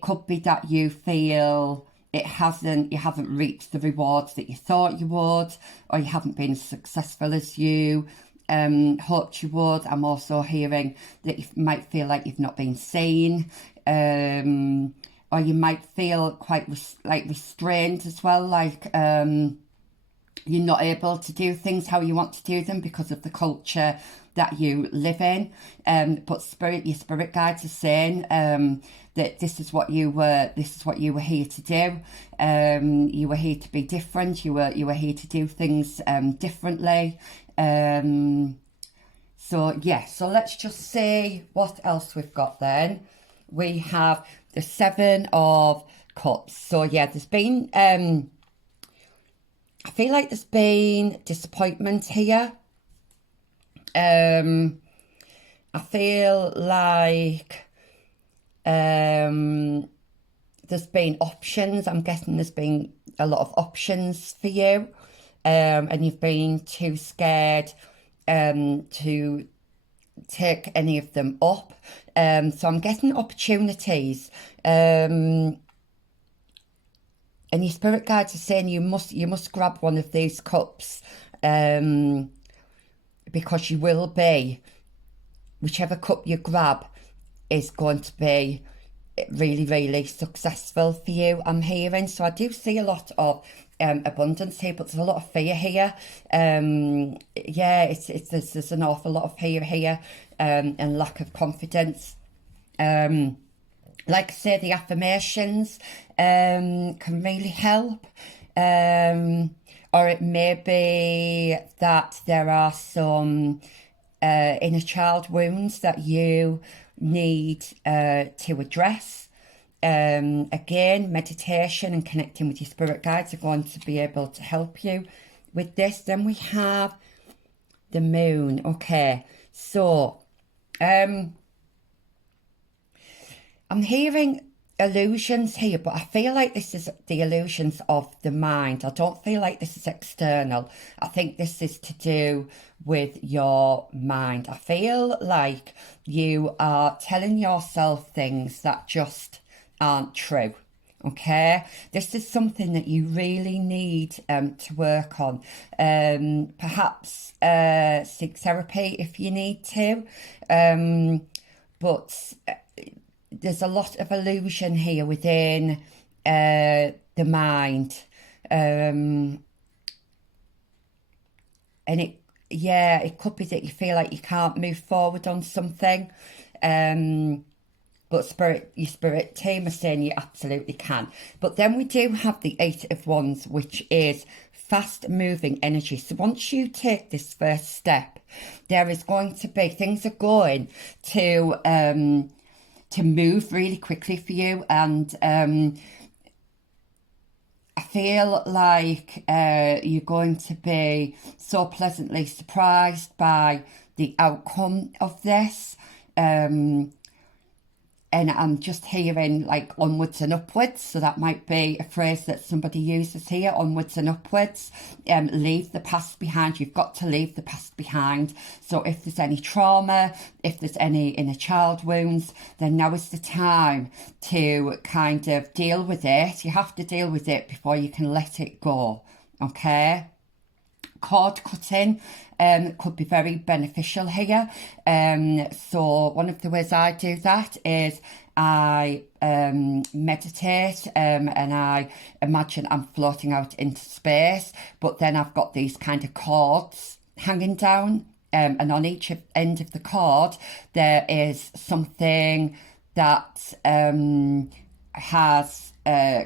could be that you feel you haven't reached the rewards that you thought you would, or you haven't been as successful as you hoped you would. I'm also hearing that you might feel like you've not been seen, or you might feel quite restrained as well, like you're not able to do things how you want to do them because of the culture that you live in. But your spirit guides are saying that this is what you were here to do. You were here to be different. You were here to do things differently. So yeah, so let's just see what else we've got then. We have the Seven of Cups. So yeah, there's been I feel like there's been disappointment here. I feel like there's been options. I'm guessing there's been a lot of options for you, and you've been too scared to take any of them up. So I'm getting opportunities, and your spirit guides are saying you must grab one of these cups, because you will be, whichever cup you grab is going to be really, really successful for you, I'm hearing. So I do see a lot of abundance here, but there's a lot of fear here. Yeah, there's an awful lot of fear here, and lack of confidence. Like I say, the affirmations can really help. Or it may be that there are some inner child wounds that you need to address. Again, meditation and connecting with your spirit guides are going to be able to help you with this. Then we have the moon. Okay, so I'm hearing illusions here, but I feel like this is the illusions of the mind. I don't feel like this is external. I think this is to do with your mind. I feel like you are telling yourself things that just aren't true. Okay, this is something that you really need to work on. Perhaps seek therapy if you need to, but there's a lot of illusion here within the mind, and it could be that you feel like you can't move forward on something, but your spirit team are saying you absolutely can. But then we do have the Eight of Wands, which is fast moving energy. So once you take this first step, there is going to be, things are going to move really quickly for you. And I feel like you're going to be so pleasantly surprised by the outcome of this. And I'm just hearing like onwards and upwards. So that might be a phrase that somebody uses here, onwards and upwards. Leave the past behind. You've got to leave the past behind. So if there's any trauma, if there's any inner child wounds, then now is the time to kind of deal with it. You have to deal with it before you can let it go. Okay? Cord cutting could be very beneficial here. So one of the ways I do that is I meditate, and I imagine I'm floating out into space, but then I've got these kind of cords hanging down, and on each end of the cord there is something that has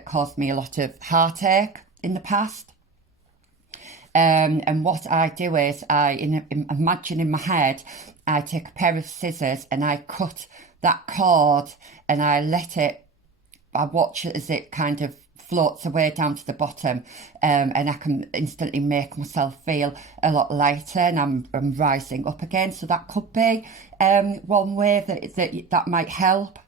caused me a lot of heartache in the past. And what I do is imagine in my head, I take a pair of scissors and I cut that cord and I watch it as it kind of floats away down to the bottom, and I can instantly make myself feel a lot lighter, and I'm rising up again. So that could be one way that might help.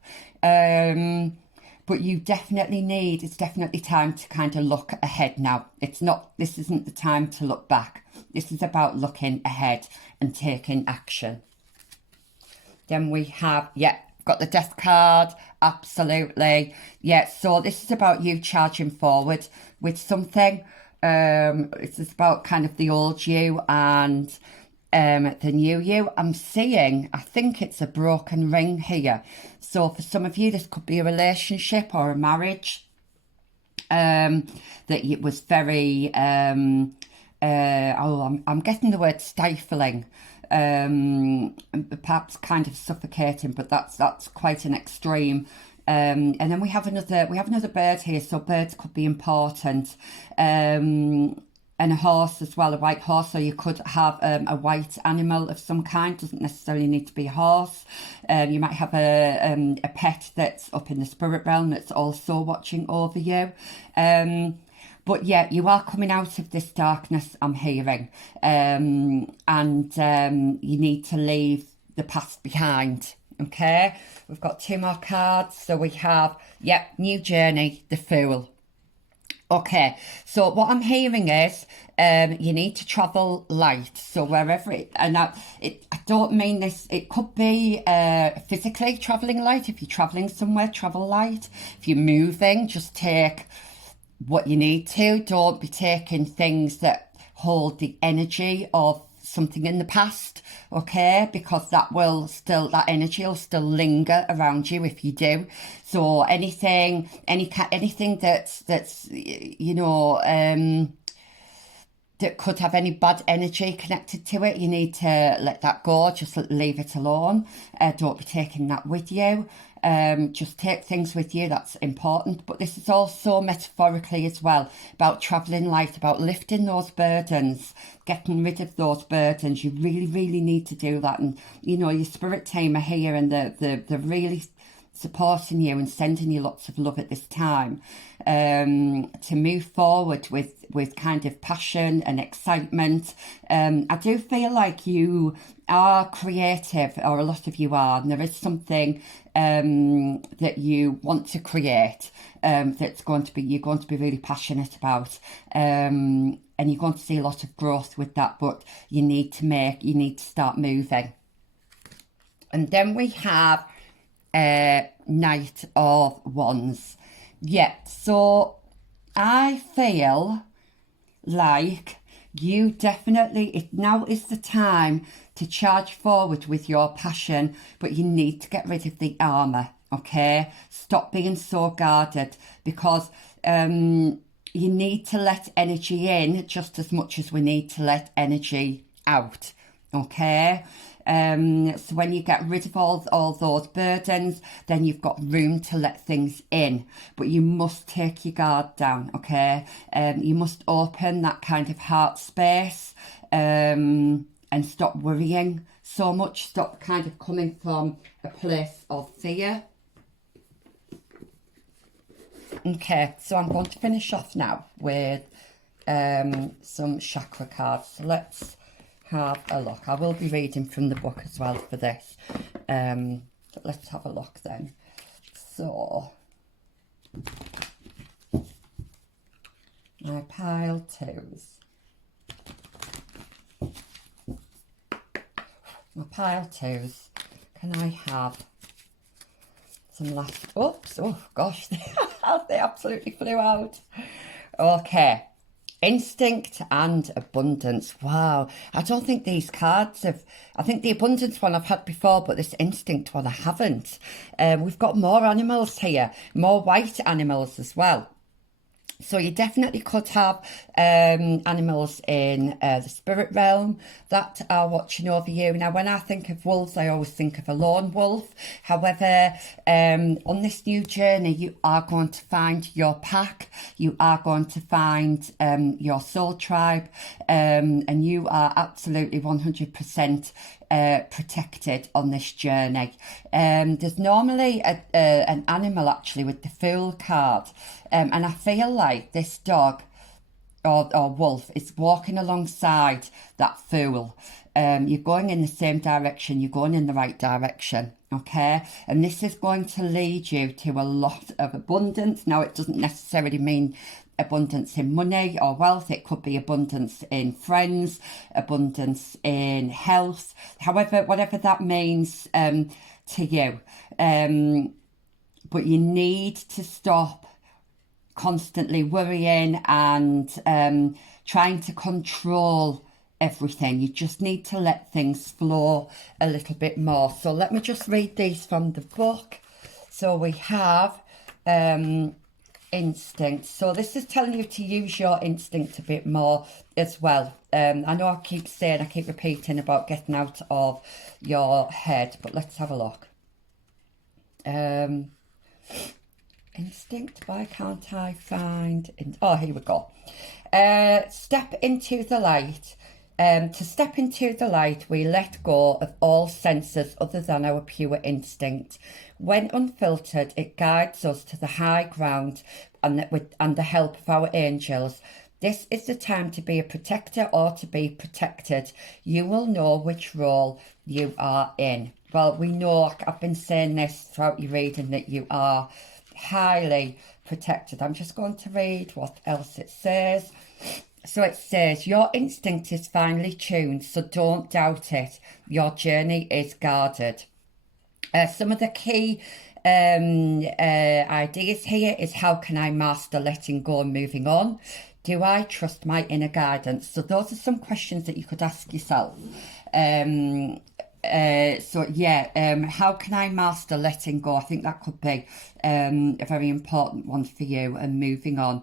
But it's definitely time to kind of look ahead now. This isn't the time to look back. This is about looking ahead and taking action. Then we have, got the Death card, absolutely. Yeah, so this is about you charging forward with something. It's about kind of the old you and the new you. I'm seeing, I think it's a broken ring here. So for some of you, this could be a relationship or a marriage that it was very, I'm getting the word stifling. perhaps kind of suffocating, but that's quite an extreme. And then we have another bird here, so birds could be important. And a horse as well, a white horse, so you could have a white animal of some kind, doesn't necessarily need to be a horse. You might have a pet that's up in the spirit realm that's also watching over you. But yeah, you are coming out of this darkness, I'm hearing. And you need to leave the past behind, okay? We've got 2 more cards. So we have, new journey, the Fool. Okay, so what I'm hearing is you need to travel light. So wherever I don't mean this, it could be physically travelling light. If you're travelling somewhere, travel light. If you're moving, just take what you need to. Don't be taking things that hold the energy of something in the past, okay, because that energy will still linger around you if you do. So anything that's you know that could have any bad energy connected to it, you need to let that go. Just leave it alone. Don't be taking that with you. Just take things with you, that's important. But this is also metaphorically as well about travelling light, about lifting those burdens, getting rid of those burdens. You really, really need to do that. And, you know, your spirit team are here and they're really supporting you and sending you lots of love at this time to move forward with kind of passion and excitement. I do feel like you are creative, or a lot of you are, and there is something that you want to create that's you're going to be really passionate about, and you're going to see a lot of growth with that, but you need to start moving. And then we have Knight of Wands. So I feel like you definitely, now is the time to charge forward with your passion, but you need to get rid of the armour, okay? Stop being so guarded, because you need to let energy in just as much as we need to let energy out, okay? So when you get rid of all those burdens, then you've got room to let things in, but you must take your guard down, okay? You must open that kind of heart space, and stop worrying so much. Stop kind of coming from a place of fear. Okay, so I'm going to finish off now with some chakra cards. So let's have a look. I will be reading from the book as well for this. But let's have a look then. So my pile 2s. My pile 2s. Can I have some last... Oops, oh gosh, they absolutely flew out. Okay. Instinct and abundance. Wow. I don't think these cards have... I think the abundance one I've had before, but this instinct one I haven't. We've got more animals here. More white animals as well. So you definitely could have animals in the spirit realm that are watching over you. Now, when I think of wolves, I always think of a lone wolf. However, on this new journey, you are going to find your pack. You are going to find your soul tribe, and you are absolutely 100% protected on this journey. There's normally an animal actually with the Fool card, and I feel like this dog or wolf is walking alongside that Fool. You're going in the same direction, you're going in the right direction, okay? And this is going to lead you to a lot of abundance. Now, it doesn't necessarily mean abundance in money or wealth. It could be abundance in friends, abundance in health, however, whatever that means to you. But you need to stop constantly worrying and trying to control everything. You just need to let things flow a little bit more. So let me just read these from the book. So we have instinct. So this is telling you to use your instinct a bit more as well. I know I keep repeating about getting out of your head, but let's have a look. Instinct, why can't I find... Oh, here we go. Step into the light. To step into the light, we let go of all senses other than our pure instinct. When unfiltered, it guides us to the high ground and the help of our angels. This is the time to be a protector or to be protected. You will know which role you are in. Well, we know, I've been saying this throughout your reading, that you are highly protected. I'm just going to read what else it says. So it says, your instinct is finely tuned, so don't doubt it. Your journey is guarded. Some of the key ideas here is, how can I master letting go and moving on? Do I trust my inner guidance? So those are some questions that you could ask yourself. How can I master letting go? I think that could be a very important one for you, and moving on.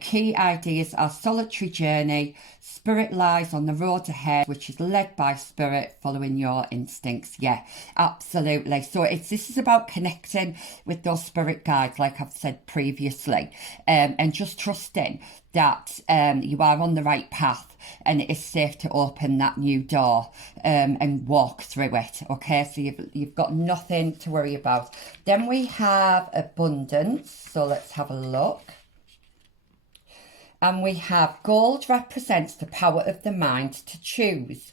Key ideas are solitary journey, spirit lies on the road ahead, which is led by spirit, following your instincts. Yeah, absolutely. So this is about connecting with those spirit guides, like I've said previously, and just trusting that you are on the right path, and it is safe to open that new door and walk through it. Okay, so you've got nothing to worry about. Then we have abundance. So let's have a look. And we have gold represents the power of the mind to choose.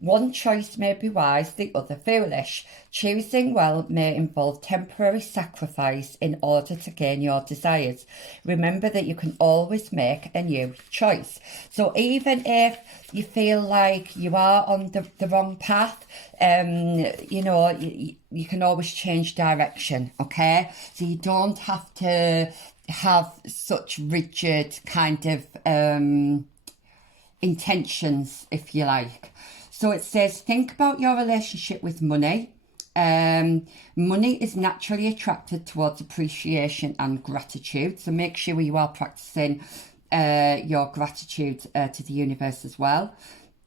One choice may be wise, the other foolish. Choosing well may involve temporary sacrifice in order to gain your desires. Remember that you can always make a new choice. So even if you feel like you are on the wrong path, you can always change direction, okay? So you don't have to have such rigid kind of intentions, if you like. So it says, think about your relationship with money. Money is naturally attracted towards appreciation and gratitude. So make sure you are practicing your gratitude to the universe as well.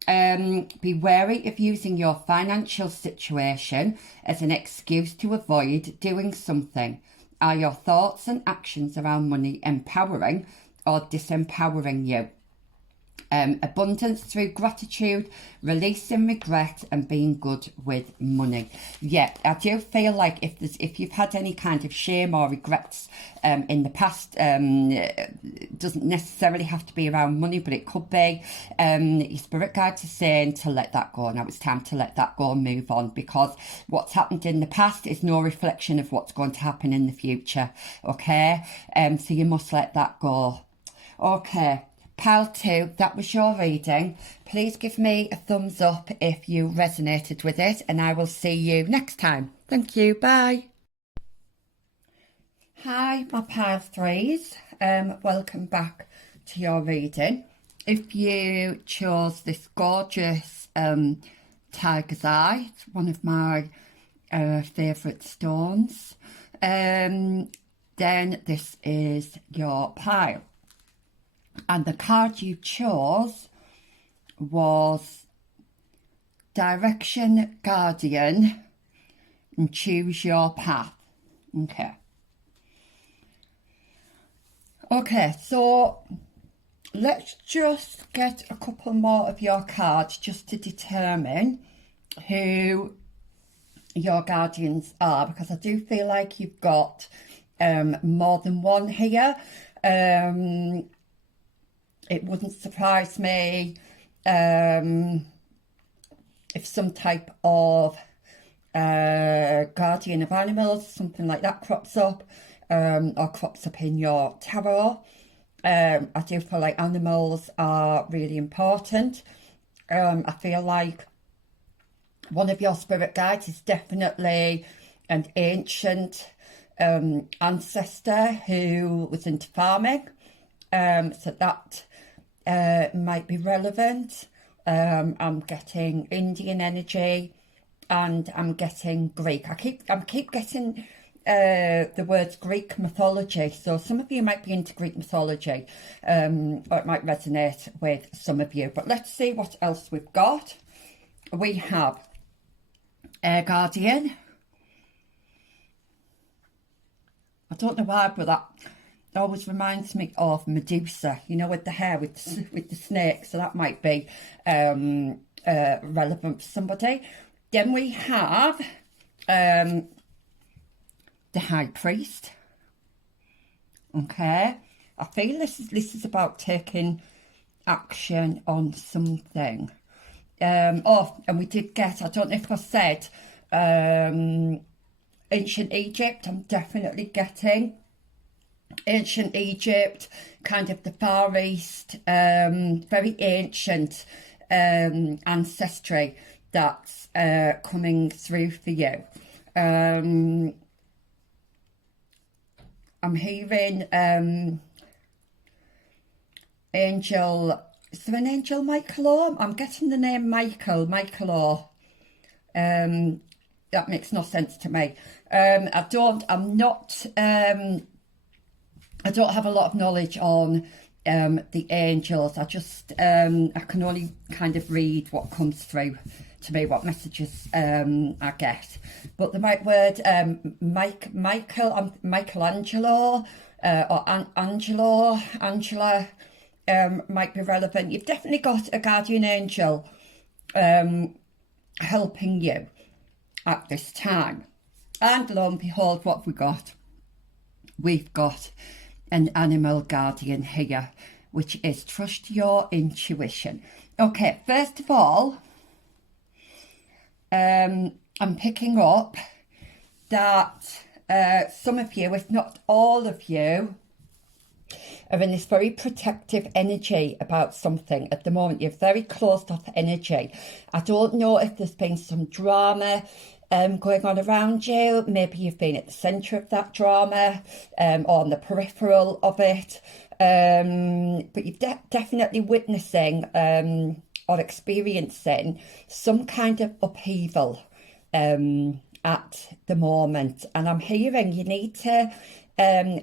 Be wary of using your financial situation as an excuse to avoid doing something. Are your thoughts and actions around money empowering or disempowering you? Abundance through gratitude, releasing regret, and being good with money. Yeah, I do feel like if you've had any kind of shame or regrets in the past, it doesn't necessarily have to be around money, but it could be. Your spirit guides are saying to let that go. Now it's time to let that go and move on, because what's happened in the past is no reflection of what's going to happen in the future. Okay, so you must let that go. Okay. Pile 2, that was your reading. Please give me a thumbs up if you resonated with it, and I will see you next time. Thank you. Bye. Hi, my Pile 3s. Welcome back to your reading. If you chose this gorgeous tiger's eye, it's one of my favourite stones, then this is your pile. And the card you chose was Direction Guardian and Choose Your Path. Okay, so let's just get a couple more of your cards just to determine who your guardians are, because I do feel like you've got more than one here. It wouldn't surprise me if some type of guardian of animals, something like that crops up, or crops up in your tarot. I do feel like animals are really important. I feel like one of your spirit guides is definitely an ancient ancestor who was into farming. So that might be relevant. I'm getting Indian energy, and I'm getting Greek. I keep getting the words Greek mythology. So some of you might be into Greek mythology, or it might resonate with some of you. But let's see what else we've got. We have Air Guardian. I don't know why, but that always reminds me of Medusa, you know, with the hair, with the snake. So that might be relevant for somebody. Then we have the High Priest. Okay, I feel this is about taking action on something. Oh, and we did get, I don't know if I said, Ancient Egypt. I'm definitely getting Ancient Egypt, kind of the Far East, very ancient ancestry that's coming through for you. I'm hearing angel. Is there an angel Michael? I'm getting the name Michael. That makes no sense to me. I don't have a lot of knowledge on the angels. I can only kind of read what comes through to me, what messages I get. But the word Michelangelo or Angela might be relevant. You've definitely got a guardian angel helping you at this time. And lo and behold, what have we got? We've got an animal guardian here, which is trust your intuition. Okay, first of all, I'm picking up that some of you, if not all of you, are in this very protective energy about something at the moment. You're very closed off energy. I don't know if there's been some drama going on around you. Maybe you've been at the centre of that drama or on the peripheral of it. But you're definitely witnessing or experiencing some kind of upheaval at the moment. And I'm hearing you need to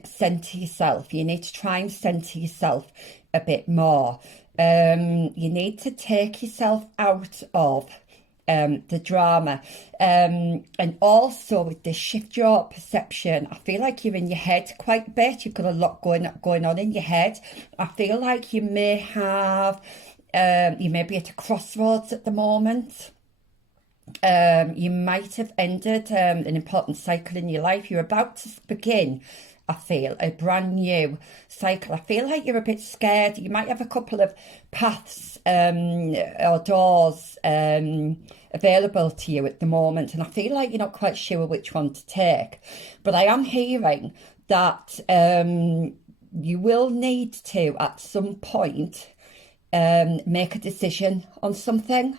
centre yourself. You need to try and centre yourself a bit more. You need to take yourself out of the drama, and also with this shift your perception. I feel like you're in your head quite a bit. You've got a lot going on in your head. I feel like you may have you may be at a crossroads at the moment. You might have ended an important cycle in your life. You're about to begin, I feel, a brand new cycle. I feel like you're a bit scared. You might have a couple of paths or doors available to you at the moment, and I feel like you're not quite sure which one to take. But I am hearing that you will need to, at some point, make a decision on something.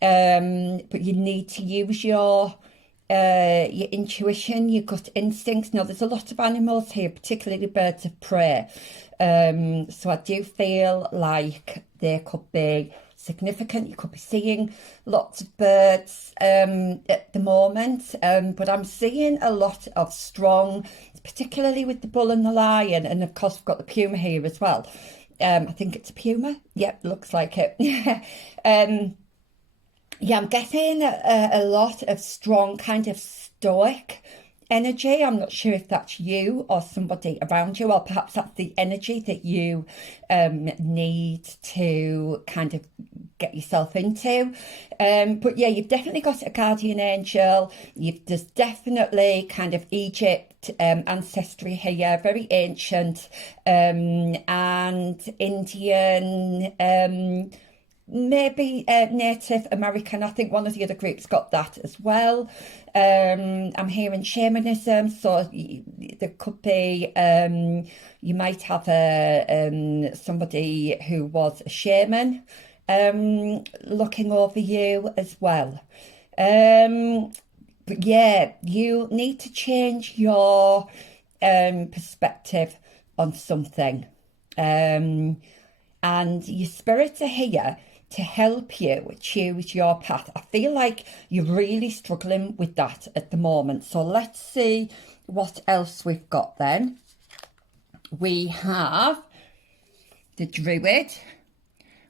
But you need to use your intuition, your gut instincts. Now, there's a lot of animals here, particularly birds of prey. So I do feel like they could be significant. You could be seeing lots of birds at the moment. But I'm seeing a lot of strong, particularly with the bull and the lion. And of course, we've got the puma here as well. I think it's a puma. Yep, looks like it. Yeah, I'm getting a lot of strong kind of stoic energy. I'm not sure if that's you or somebody around you, or perhaps that's the energy that you need to kind of get yourself into. But yeah, you've definitely got a guardian angel. There's definitely kind of Egypt ancestry here, very ancient, and Indian, maybe Native American. I think one of the other groups got that as well. I'm hearing shamanism, so there could be, you might have somebody who was a shaman looking over you as well. But yeah, you need to change your perspective on something. And your spirits are here to help you choose your path. I feel like you're really struggling with that at the moment. So let's see what else we've got then. We have the Druid,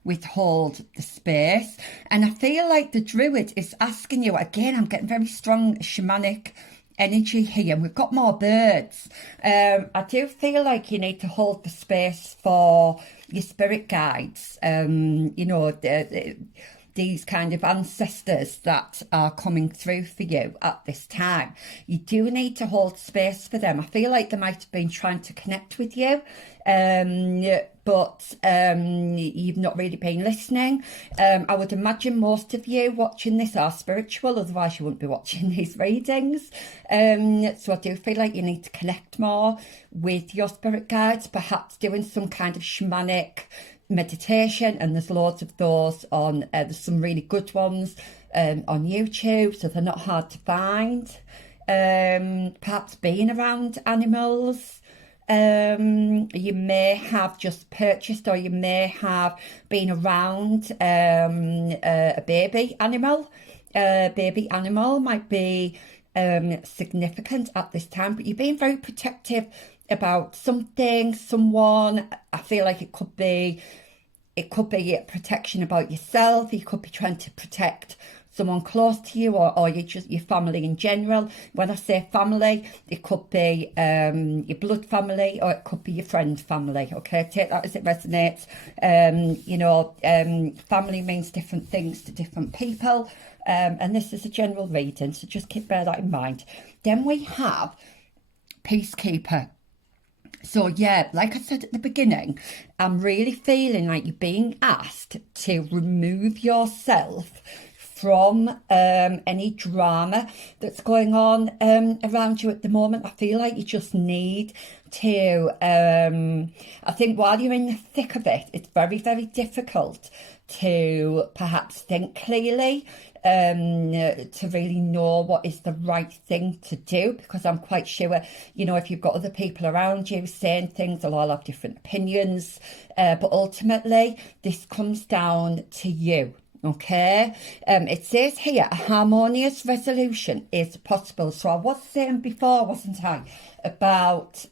withhold the space. And I feel like the Druid is asking you, again, I'm getting very strong shamanic energy here. We've got more birds. I do feel like you need to hold the space for your spirit guides, you know, these kind of ancestors that are coming through for you at this time. You do need to hold space for them. I feel like they might have been trying to connect with you, but you've not really been listening. I would imagine most of you watching this are spiritual, otherwise you wouldn't be watching these readings. So I do feel like you need to connect more with your spirit guides, perhaps doing some kind of shamanic meditation, and there's loads of those on, there's some really good ones on YouTube, so they're not hard to find. Perhaps being around animals. You may have just purchased, or you may have been around a baby animal. Baby animal might be significant at this time, but you're being very protective about something, someone. I feel like it could be a protection about yourself. You could be trying to protect someone close to you, or your family in general. When I say family, it could be your blood family, or it could be your friend family. Okay, take that as it resonates. You know, family means different things to different people, and this is a general reading, so just bear that in mind. Then we have Peacekeeper. So yeah, like I said at the beginning, I'm really feeling like you're being asked to remove yourself from any drama that's going on around you at the moment. I feel like you just need to, I think while you're in the thick of it, it's very, very difficult to perhaps think clearly, to really know what is the right thing to do, because I'm quite sure, you know, if you've got other people around you saying things, they'll all have different opinions, but ultimately this comes down to you. Okay, it says here a harmonious resolution is possible. So I was saying before, wasn't I, about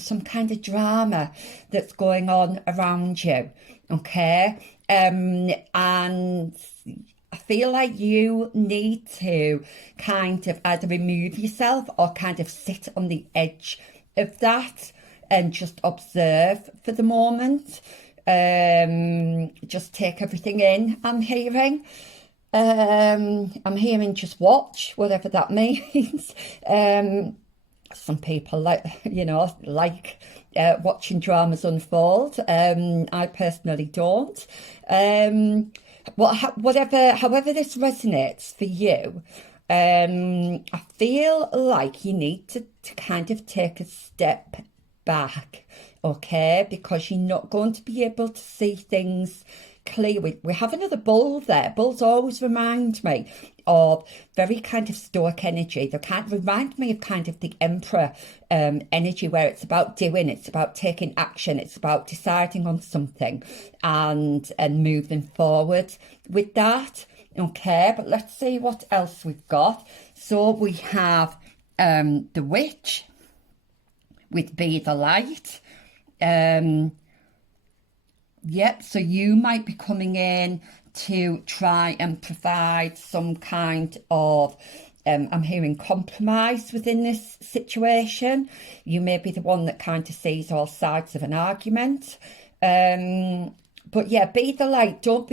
some kind of drama that's going on around you. Okay, and I feel like you need to kind of either remove yourself or kind of sit on the edge of that and just observe for the moment. Just take everything in. I'm hearing just watch, whatever that means. Some people like watching dramas unfold. I personally don't. However this resonates for you, I feel like you need to kind of take a step back, okay, because you're not going to be able to see things clearly. We have another bull there. Bulls always remind me of very kind of stoic energy. They kind of remind me of kind of the emperor energy, where it's about doing, it's about taking action, it's about deciding on something and moving forward with that. Okay, but let's see what else we've got. So we have the witch with Be the Light. Yep, so you might be coming in to try and provide some kind of, I'm hearing compromise within this situation. You may be the one that kind of sees all sides of an argument. But yeah, be the light. Don't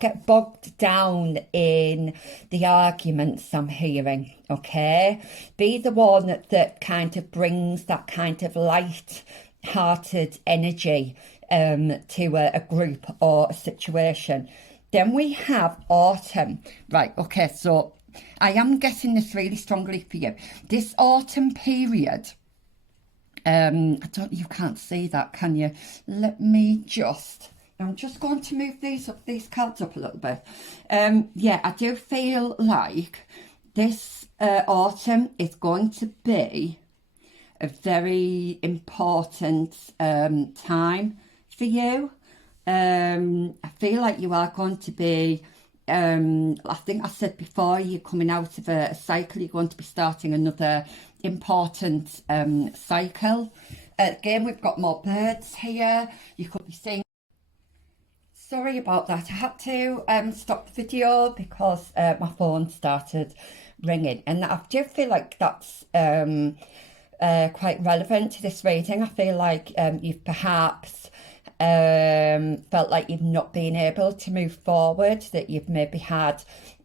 get bogged down in the arguments I'm hearing, okay? Be the one that kind of brings that kind of light-hearted energy to a group or a situation. Then we have autumn. Right, okay, so I am getting this really strongly for you. This autumn period, you can't see that, can you? I'm just going to move these cards up a little bit. Yeah, I do feel like this autumn is going to be a very important time for you. I feel like you are going to be I think I said before, you're coming out of a cycle, you're going to be starting another important cycle. Again, we've got more birds here. You could be seeing. Sorry about that. I had to stop the video because my phone started ringing, and I do feel like that's quite relevant to this reading. I feel like you've perhaps felt like you've not been able to move forward, that you've maybe had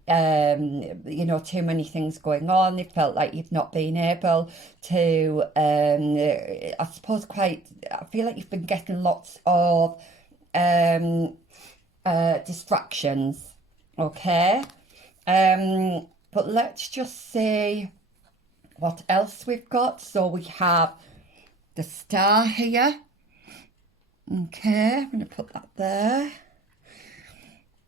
too many things going on. It felt like you've not been able to, I suppose, I feel like you've been getting lots of distractions, okay? But let's just see what else we've got. So we have the star here. Okay, I'm going to put that there.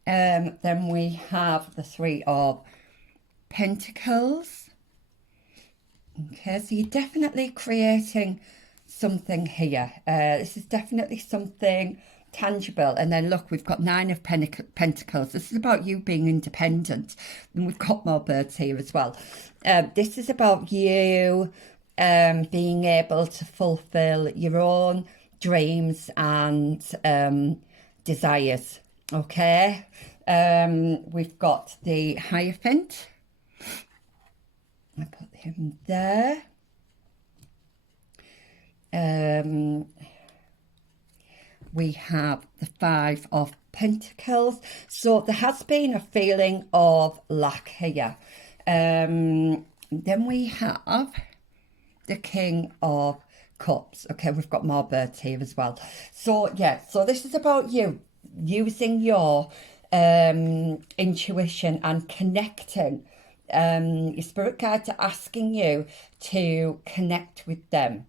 Then we have the Three of Pentacles. Okay, so you're definitely creating something here. This is definitely something tangible. And then look, we've got Nine of Pentacles. This is about you being independent. And we've got more birds here as well. This is about you being able to fulfill your own dreams and desires. Okay, we've got the Hierophant. I put him there. We have the Five of Pentacles. So there has been a feeling of lack here. Then we have the King of Cups. Okay, we've got more birds here as well. So yeah, so this is about you using your intuition and connecting. Your spirit guides are asking you to connect with them.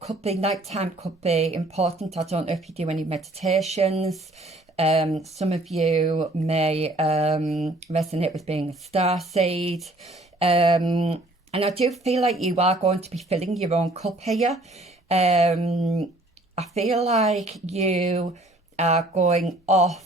Could be nighttime, could be important. I don't know if you do any meditations. Some of you may resonate with being a starseed. And I do feel like you are going to be filling your own cup here. I feel like you are going off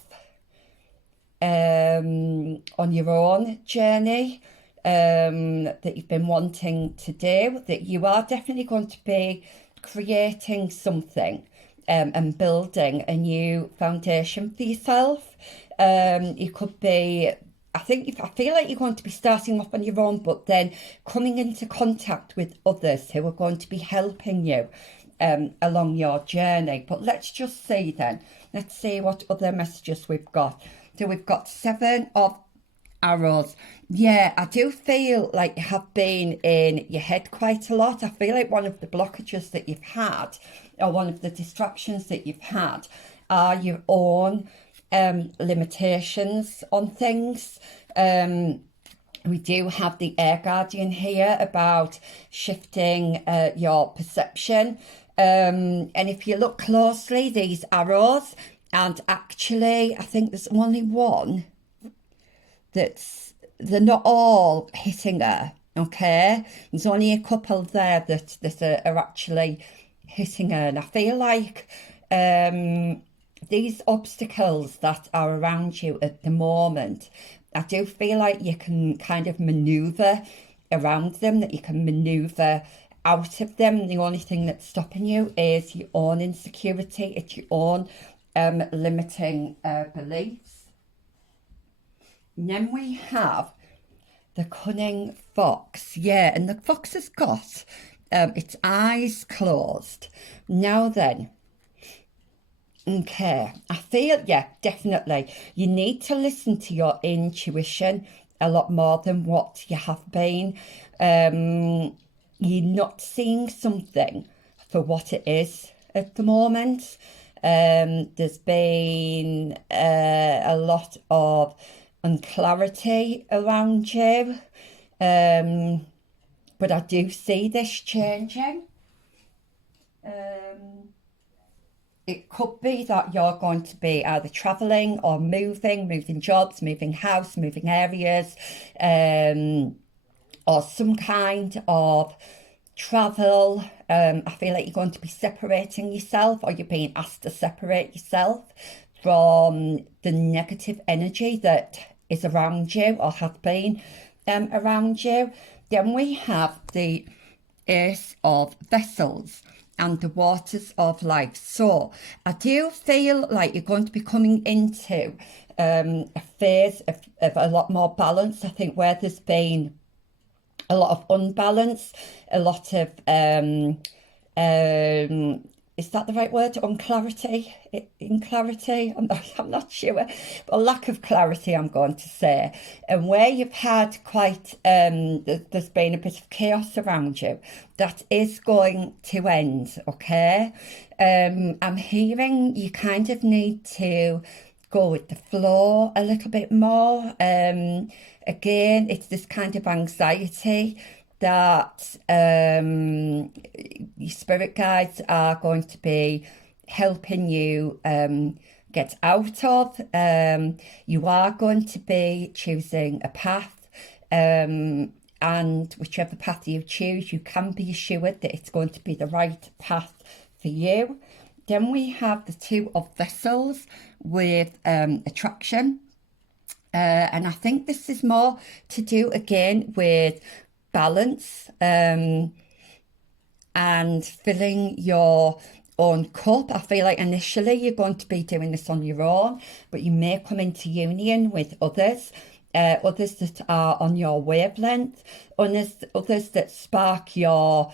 on your own journey that you've been wanting to do, that you are definitely going to be creating something and building a new foundation for yourself. You could be, I feel like you're going to be starting off on your own, but then coming into contact with others who are going to be helping you along your journey. But let's just see then. Let's see what other messages we've got. So we've got Seven of Arrows. Yeah, I do feel like you have been in your head quite a lot. I feel like one of the blockages that you've had, or one of the distractions that you've had, are your own limitations on things. We do have the Air Guardian here about shifting your perception. And if you look closely, these arrows, and actually I think there's only one they're not all hitting her, okay? There's only a couple there that are actually hitting her. And I feel like these obstacles that are around you at the moment, I do feel like you can kind of maneuver around them, that you can maneuver out of them. The only thing that's stopping you is your own insecurity. It's your own limiting beliefs. And then we have the Cunning Fox. Yeah, and the fox has got its eyes closed. Now then, okay, I feel, yeah, definitely, you need to listen to your intuition a lot more than what you have been. You're not seeing something for what it is at the moment. There's been a lot of unclarity around you, but I do see this changing. It could be that you're going to be either travelling or moving jobs, moving house, moving areas, or some kind of travel. I feel like you're going to be separating yourself, or you're being asked to separate yourself from the negative energy that is around you or has been around you. Then we have the Ace of Vessels and the Waters of Life. So I do feel like you're going to be coming into a phase of a lot more balance. I think where there's been a lot of unbalance, a lot of is that the right word? Unclarity? In clarity? I'm not sure. But a lack of clarity, I'm going to say. And where you've had quite, there's been a bit of chaos around you, that is going to end, okay? I'm hearing you kind of need to go with the flow a little bit more. Again, it's this kind of anxiety that your spirit guides are going to be helping you get out of. You are going to be choosing a path, and whichever path you choose, you can be assured that it's going to be the right path for you. Then we have the Two of Vessels with attraction. And I think this is more to do again with balance and filling your own cup. I feel like initially you're going to be doing this on your own, but you may come into union with others. Others that are on your wavelength, others that spark your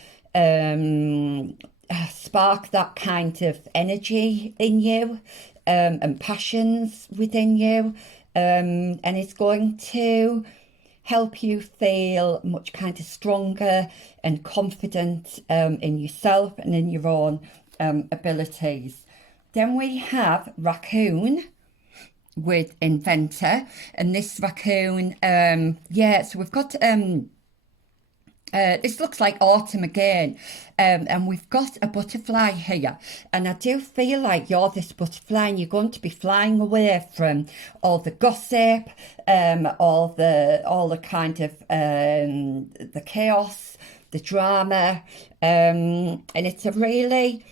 spark that kind of energy in you, and passions within you, and it's going to help you feel much kind of stronger and confident in yourself and in your own abilities. Then we have Raccoon with Inventor, and this raccoon, so we've got this looks like autumn again, and we've got a butterfly here, and I do feel like you're this butterfly and you're going to be flying away from all the gossip, all the kind of the chaos, the drama, and it's a really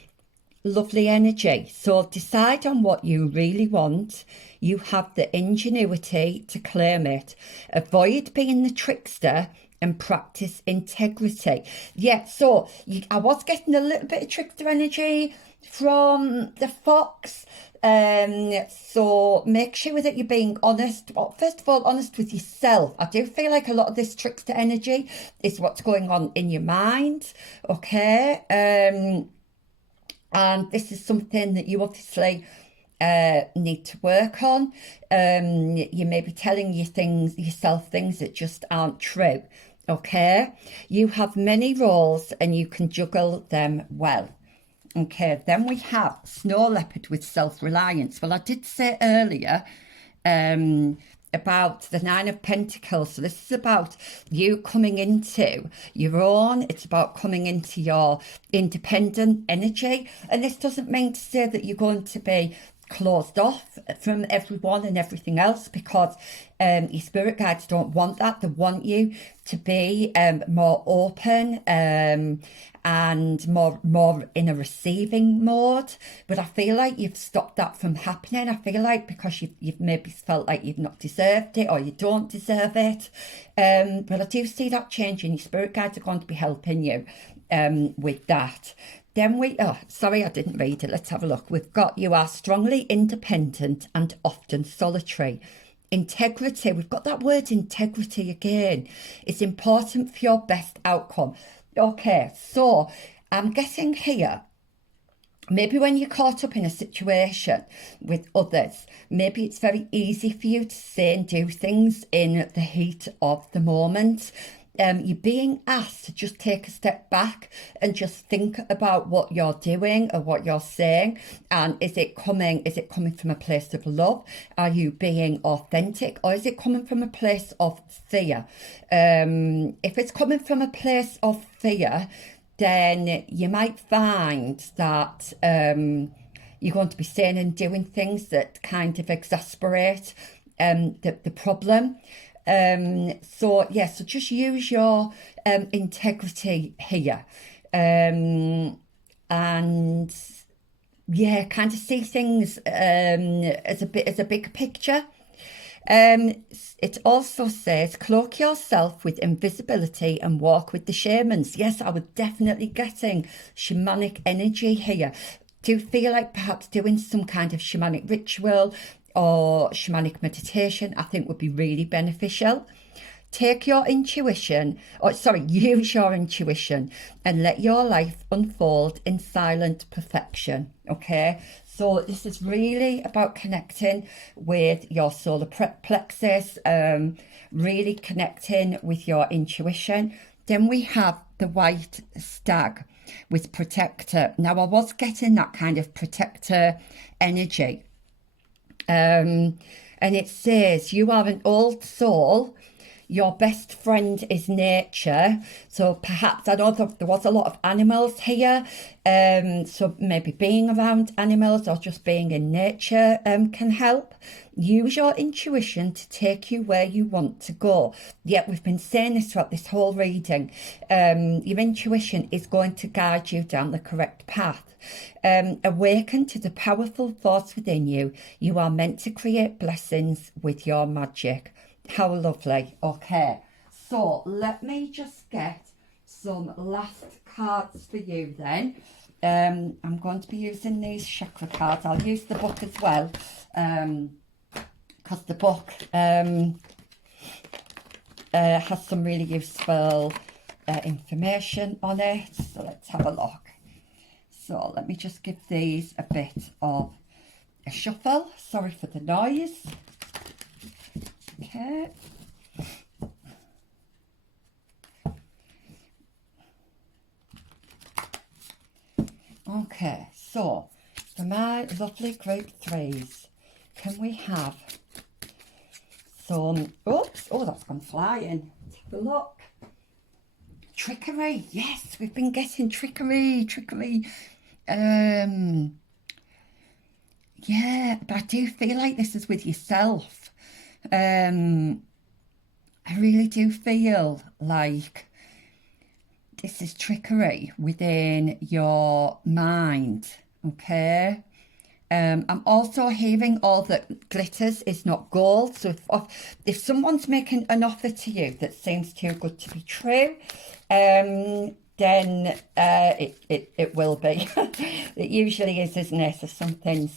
lovely energy. So decide on what you really want. You have the ingenuity to claim it. Avoid being the trickster and practice integrity. Yeah, so I was getting a little bit of trickster energy from the fox. So make sure that you're being honest. Well, first of all, honest with yourself. I do feel like a lot of this trickster energy is what's going on in your mind. Okay. And this is something that you obviously need to work on. You may be telling yourself things that just aren't true. Okay, you have many roles and you can juggle them well. Okay, then we have Snow Leopard with self-reliance. Well, I did say earlier about the Nine of Pentacles. So this is about you coming into your own. It's about coming into your independent energy. And this doesn't mean to say that you're going to be closed off from everyone and everything else, because your spirit guides don't want that. They want you to be more open and more in a receiving mode. But I feel like you've stopped that from happening. I feel like because you've maybe felt like you've not deserved it or you don't deserve it. But I do see that changing. Your spirit guides are going to be helping you with that. Then sorry, I didn't read it. Let's have a look. We've got you are strongly independent and often solitary. Integrity. We've got that word integrity again. It's important for your best outcome. Okay, so I'm getting here, maybe when you're caught up in a situation with others, maybe it's very easy for you to say and do things in the heat of the moment. You're being asked to just take a step back and just think about what you're doing or what you're saying, and is it coming from a place of love? Are you being authentic, or is it coming from a place of fear? If it's coming from a place of fear, then you might find that you're going to be saying and doing things that kind of exasperate the problem. So just use your integrity here, and yeah, kind of see things as a big picture. It also says, cloak yourself with invisibility and walk with the shamans. Yes, I was definitely getting shamanic energy here. Do you feel like perhaps doing some kind of shamanic ritual or shamanic meditation? I think would be really beneficial. Take your intuition, or sorry, use your intuition and let your life unfold in silent perfection. Okay, so this is really about connecting with your solar plexus, really connecting with your intuition. Then we have the white stag with protector. Now, I was getting that kind of protector energy. And it says, you are an old soul. Your best friend is nature. So perhaps, I know there was a lot of animals here. So maybe being around animals or just being in nature can help. Use your intuition to take you where you want to go. Yet we've been saying this throughout this whole reading. Your intuition is going to guide you down the correct path. Awaken to the powerful force within you. You are meant to create blessings with your magic. How lovely. Okay, so let me just get some last cards for you then. I'm going to be using these chakra cards. I'll use the book as well, because the book has some really useful information on it. So let's have a look. So let me just give these a bit of a shuffle. Sorry for the noise. Okay. Okay, so for my lovely group threes, can we have some, oops, oh, that's gone flying. Let's have a look. Trickery, yes, we've been getting trickery. Yeah, but I do feel like this is with yourself. I really do feel like this is trickery within your mind, okay? I'm also hearing all that glitters is not gold. So if someone's making an offer to you that seems too good to be true, then it will be. It usually is, isn't it? If something's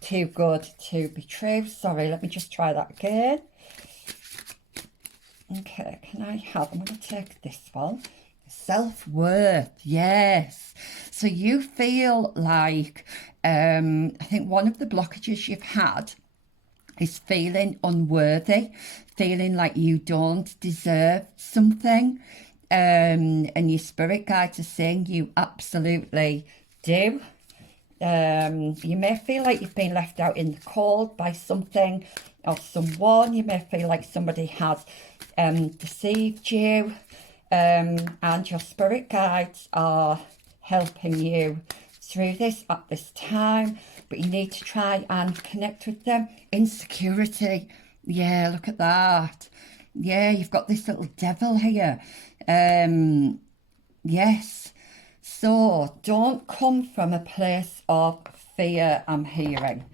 too good to be true. Sorry, let me just try that again. Okay, can I have, I'm going to take this one. Self-worth, yes. So you feel like, I think one of the blockages you've had is feeling unworthy, feeling like you don't deserve something. And your spirit guides are saying you absolutely do. You may feel like you've been left out in the cold by something or someone. You may feel like somebody has deceived you, and your spirit guides are helping you through this at this time, but you need to try and connect with them. Insecurity, yeah, look at that. Yeah, you've got this little devil here. Yes. So don't come from a place of fear, I'm hearing.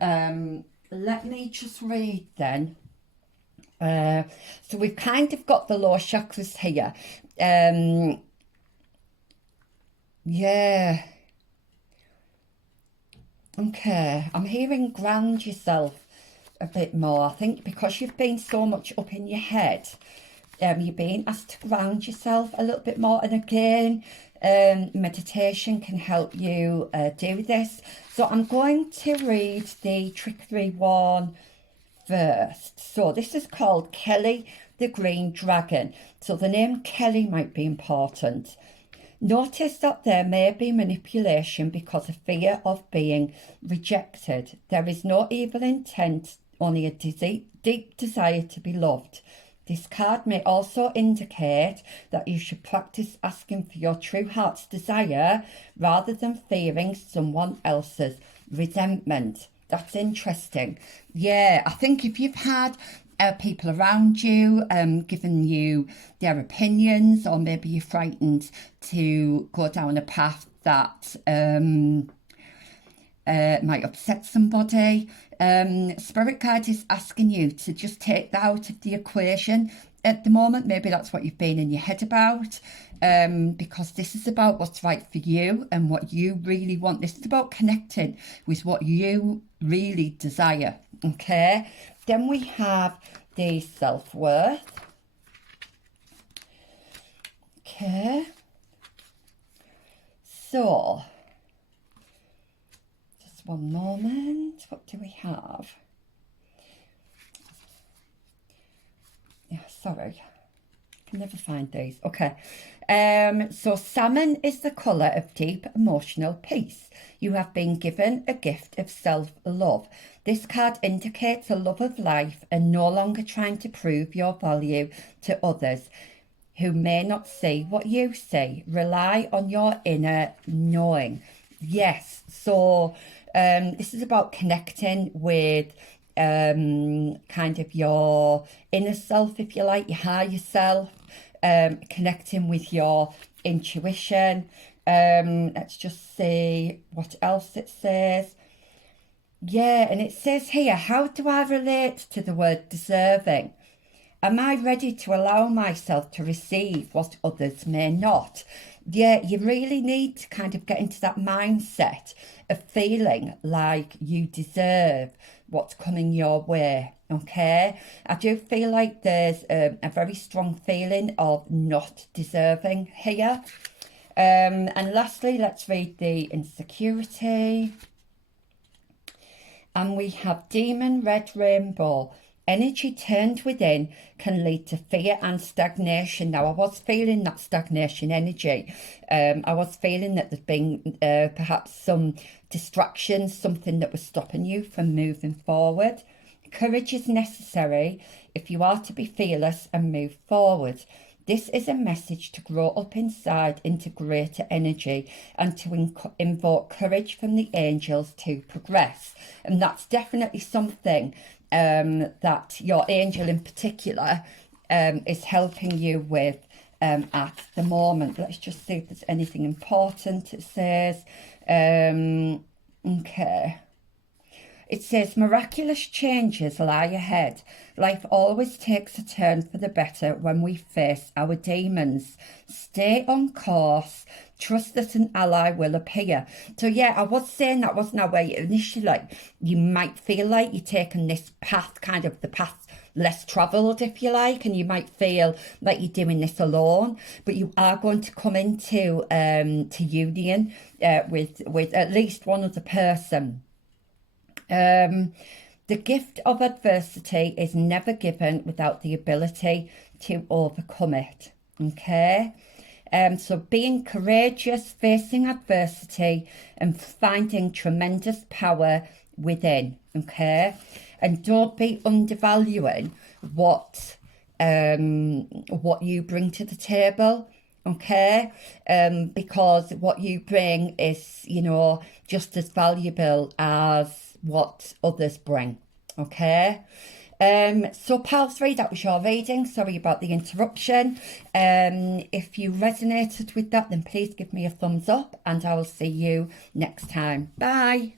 Let me just read then. So we've kind of got the lower chakras here. Yeah. Okay, I'm hearing ground yourself a bit more. I think because you've been so much up in your head, you're being asked to ground yourself a little bit more. And again, meditation can help you do this. So I'm going to read the trickery one first. So this is called Kelly the Green Dragon. So the name Kelly might be important. Notice that there may be manipulation because of fear of being rejected. There is no evil intent, only a deep desire to be loved. This card may also indicate that you should practice asking for your true heart's desire rather than fearing someone else's resentment. That's interesting. Yeah, I think if you've had people around you giving you their opinions, or maybe you're frightened to go down a path that might upset somebody. Spirit guide is asking you to just take that out of the equation at the moment. Maybe that's what you've been in your head about, because this is about what's right for you and what you really want. This is about connecting with what you really desire. Okay, then we have the self-worth. Okay, so just one moment. What do we have? Yeah, sorry, I can never find these. Okay, so salmon is the colour of deep emotional peace. You have been given a gift of self-love. This card indicates a love of life and no longer trying to prove your value to others who may not see what you see. Rely on your inner knowing. Yes, so this is about connecting with kind of your inner self, if you like, your higher self, connecting with your intuition. Let's just see what else it says. Yeah, and it says here, how do I relate to the word deserving? Am I ready to allow myself to receive what others may not? Yeah, you really need to kind of get into that mindset of feeling like you deserve what's coming your way, okay? I do feel like there's a very strong feeling of not deserving here. And lastly, let's read the insecurity. And we have Demon Red Rainbow. Energy turned within can lead to fear and stagnation. Now, I was feeling that stagnation energy. I was feeling that there's been perhaps some distractions, something that was stopping you from moving forward. Courage is necessary if you are to be fearless and move forward. This is a message to grow up inside into greater energy and to invoke courage from the angels to progress. And that's definitely something that your angel in particular is helping you with at the moment. Let's just see if there's anything important it says. Okay. It says, miraculous changes lie ahead. Life always takes a turn for the better when we face our demons. Stay on course. Trust that an ally will appear. So yeah, I was saying that, wasn't I, where initially you might feel like you're taking this path, kind of the path less travelled, if you like, and you might feel like you're doing this alone, but you are going to come into to union with at least one other person. The gift of adversity is never given without the ability to overcome it. Okay? So being courageous, facing adversity and finding tremendous power within. Okay? And don't be undervaluing what you bring to the table. Okay, because what you bring is, you know, just as valuable as what others bring. Okay, so pile 3, that was your reading. Sorry about the interruption. If you resonated with that, then please give me a thumbs up and I will see you next time. Bye.